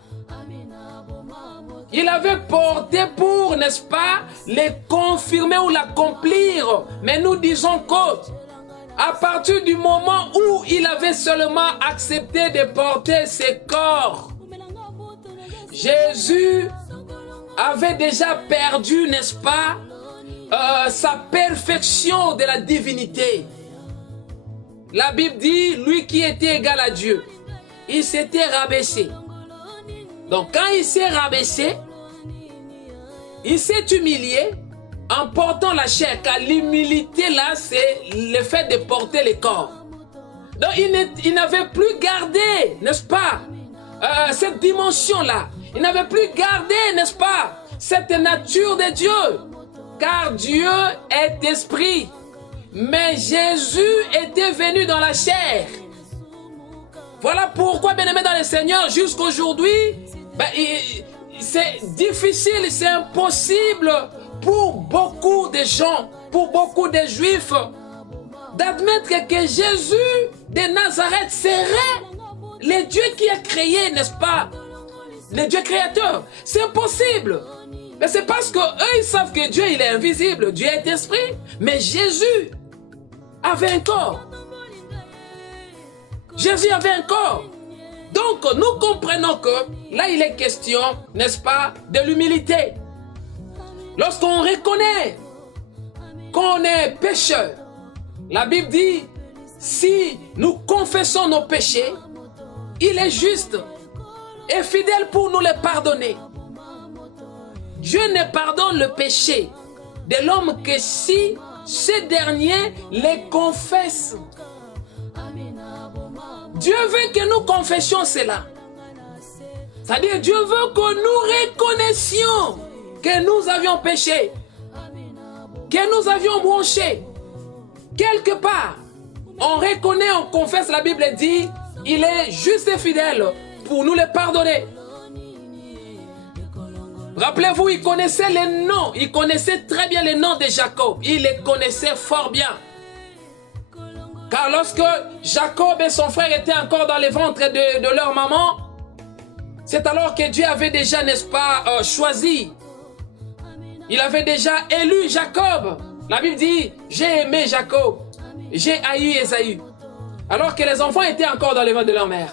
Il avait porté pour, n'est-ce pas, le confirmer ou l'accomplir. Mais nous disons qu'à partir du moment où il avait seulement accepté de porter ses corps, Jésus avait déjà perdu, n'est-ce pas, sa perfection de la divinité. La Bible dit, lui qui était égal à Dieu, il s'était rabaissé. Donc quand il s'est rabaissé, il s'est humilié en portant la chair, car l'humilité là, c'est le fait de porter le corps. Donc il n'avait plus gardé, n'est-ce pas, cette dimension-là. Il n'avait plus gardé, n'est-ce pas, cette nature de Dieu, car Dieu est esprit. Mais Jésus était venu dans la chair. Voilà pourquoi, bien-aimés dans le Seigneur, jusqu'aujourd'hui, c'est difficile, c'est impossible pour beaucoup de gens, pour beaucoup de Juifs, d'admettre que Jésus de Nazareth serait le Dieu qui a créé, n'est-ce pas, le Dieu créateur. C'est impossible. Mais c'est parce qu'eux, ils savent que Dieu, il est invisible, Dieu est esprit. Mais Jésus avait un corps. Jésus avait un corps. Donc, nous comprenons que là, il est question, n'est-ce pas, de l'humilité. Lorsqu'on reconnaît qu'on est pécheur, la Bible dit, si nous confessons nos péchés, il est juste et fidèle pour nous les pardonner. Dieu ne pardonne le péché de l'homme que si ce dernier les confesse. Dieu veut que nous confessions cela. C'est-à-dire, Dieu veut que nous reconnaissions que nous avions péché, que nous avions bronché. Quelque part, on reconnaît, on confesse, la Bible dit, il est juste et fidèle pour nous les pardonner. Rappelez-vous, il connaissait les noms, il connaissait très bien les noms de Jacob. Il les connaissait fort bien. Car lorsque Jacob et son frère étaient encore dans les ventres de leur maman, c'est alors que Dieu avait déjà, n'est-ce pas, choisi. Il avait déjà élu Jacob. La Bible dit, j'ai aimé Jacob, j'ai haï Ésaü. Alors que les enfants étaient encore dans les ventres de leur mère.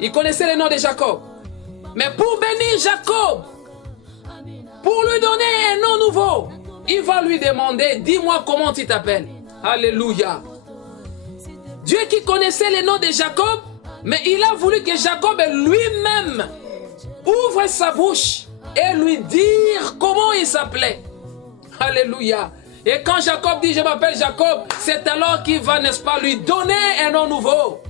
Il connaissait les noms de Jacob. Mais pour bénir Jacob, pour lui donner un nom nouveau, il va lui demander, dis-moi comment tu t'appelles. Alléluia. Dieu qui connaissait les noms de Jacob, mais il a voulu que Jacob lui-même ouvre sa bouche et lui dire comment il s'appelait. Alléluia. Et quand Jacob dit, je m'appelle Jacob, c'est alors qu'il va, n'est-ce pas, lui donner un nom nouveau.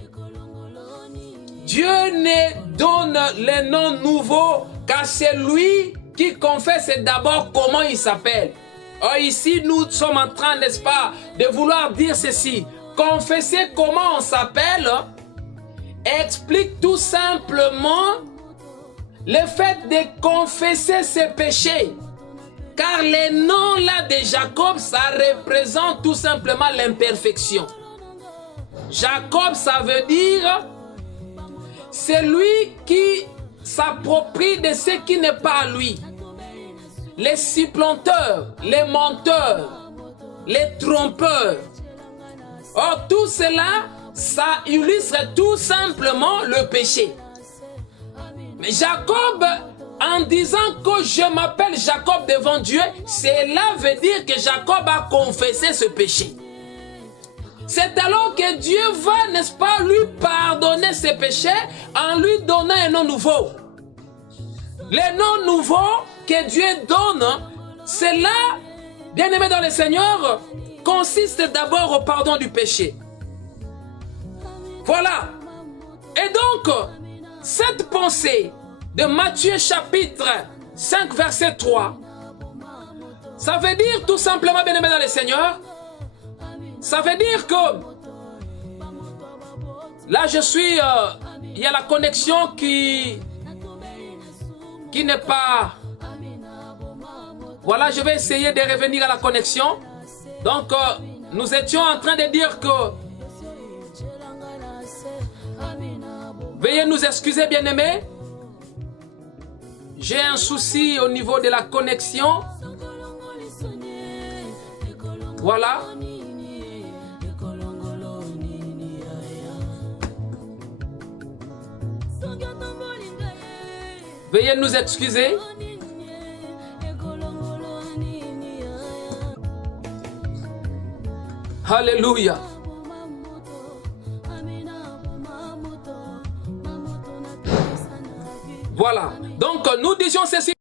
Dieu ne donne les noms nouveaux qu'à celui qui confesse d'abord comment il s'appelle. Or ici, nous sommes en train, n'est-ce pas, de vouloir dire ceci. Confesser comment on s'appelle explique tout simplement le fait de confesser ses péchés. Car les noms là de Jacob, ça représente tout simplement l'imperfection. Jacob, ça veut dire celui qui s'approprie de ce qui n'est pas à lui. Les supplanteurs, les menteurs, les trompeurs. Or, tout cela, ça illustre tout simplement le péché. Mais Jacob, en disant que je m'appelle Jacob devant Dieu, cela veut dire que Jacob a confessé ce péché. C'est alors que Dieu va, n'est-ce pas, lui pardonner ses péchés en lui donnant un nom nouveau. Le nom nouveau que Dieu donne, cela, bien aimé dans le Seigneur, consiste d'abord au pardon du péché. Voilà. Et donc, cette pensée de Matthieu chapitre 5, verset 3, ça veut dire tout simplement, bien aimé dans le Seigneur, ça veut dire que là je suis, il y a la connexion qui n'est pas... Voilà, je vais essayer de revenir à la connexion. Donc, nous étions en train de dire que... Veuillez nous excuser, bien-aimés. J'ai un souci au niveau de la connexion. Voilà. Veuillez nous excuser. Alléluia. Voilà. Donc, nous disions ceci.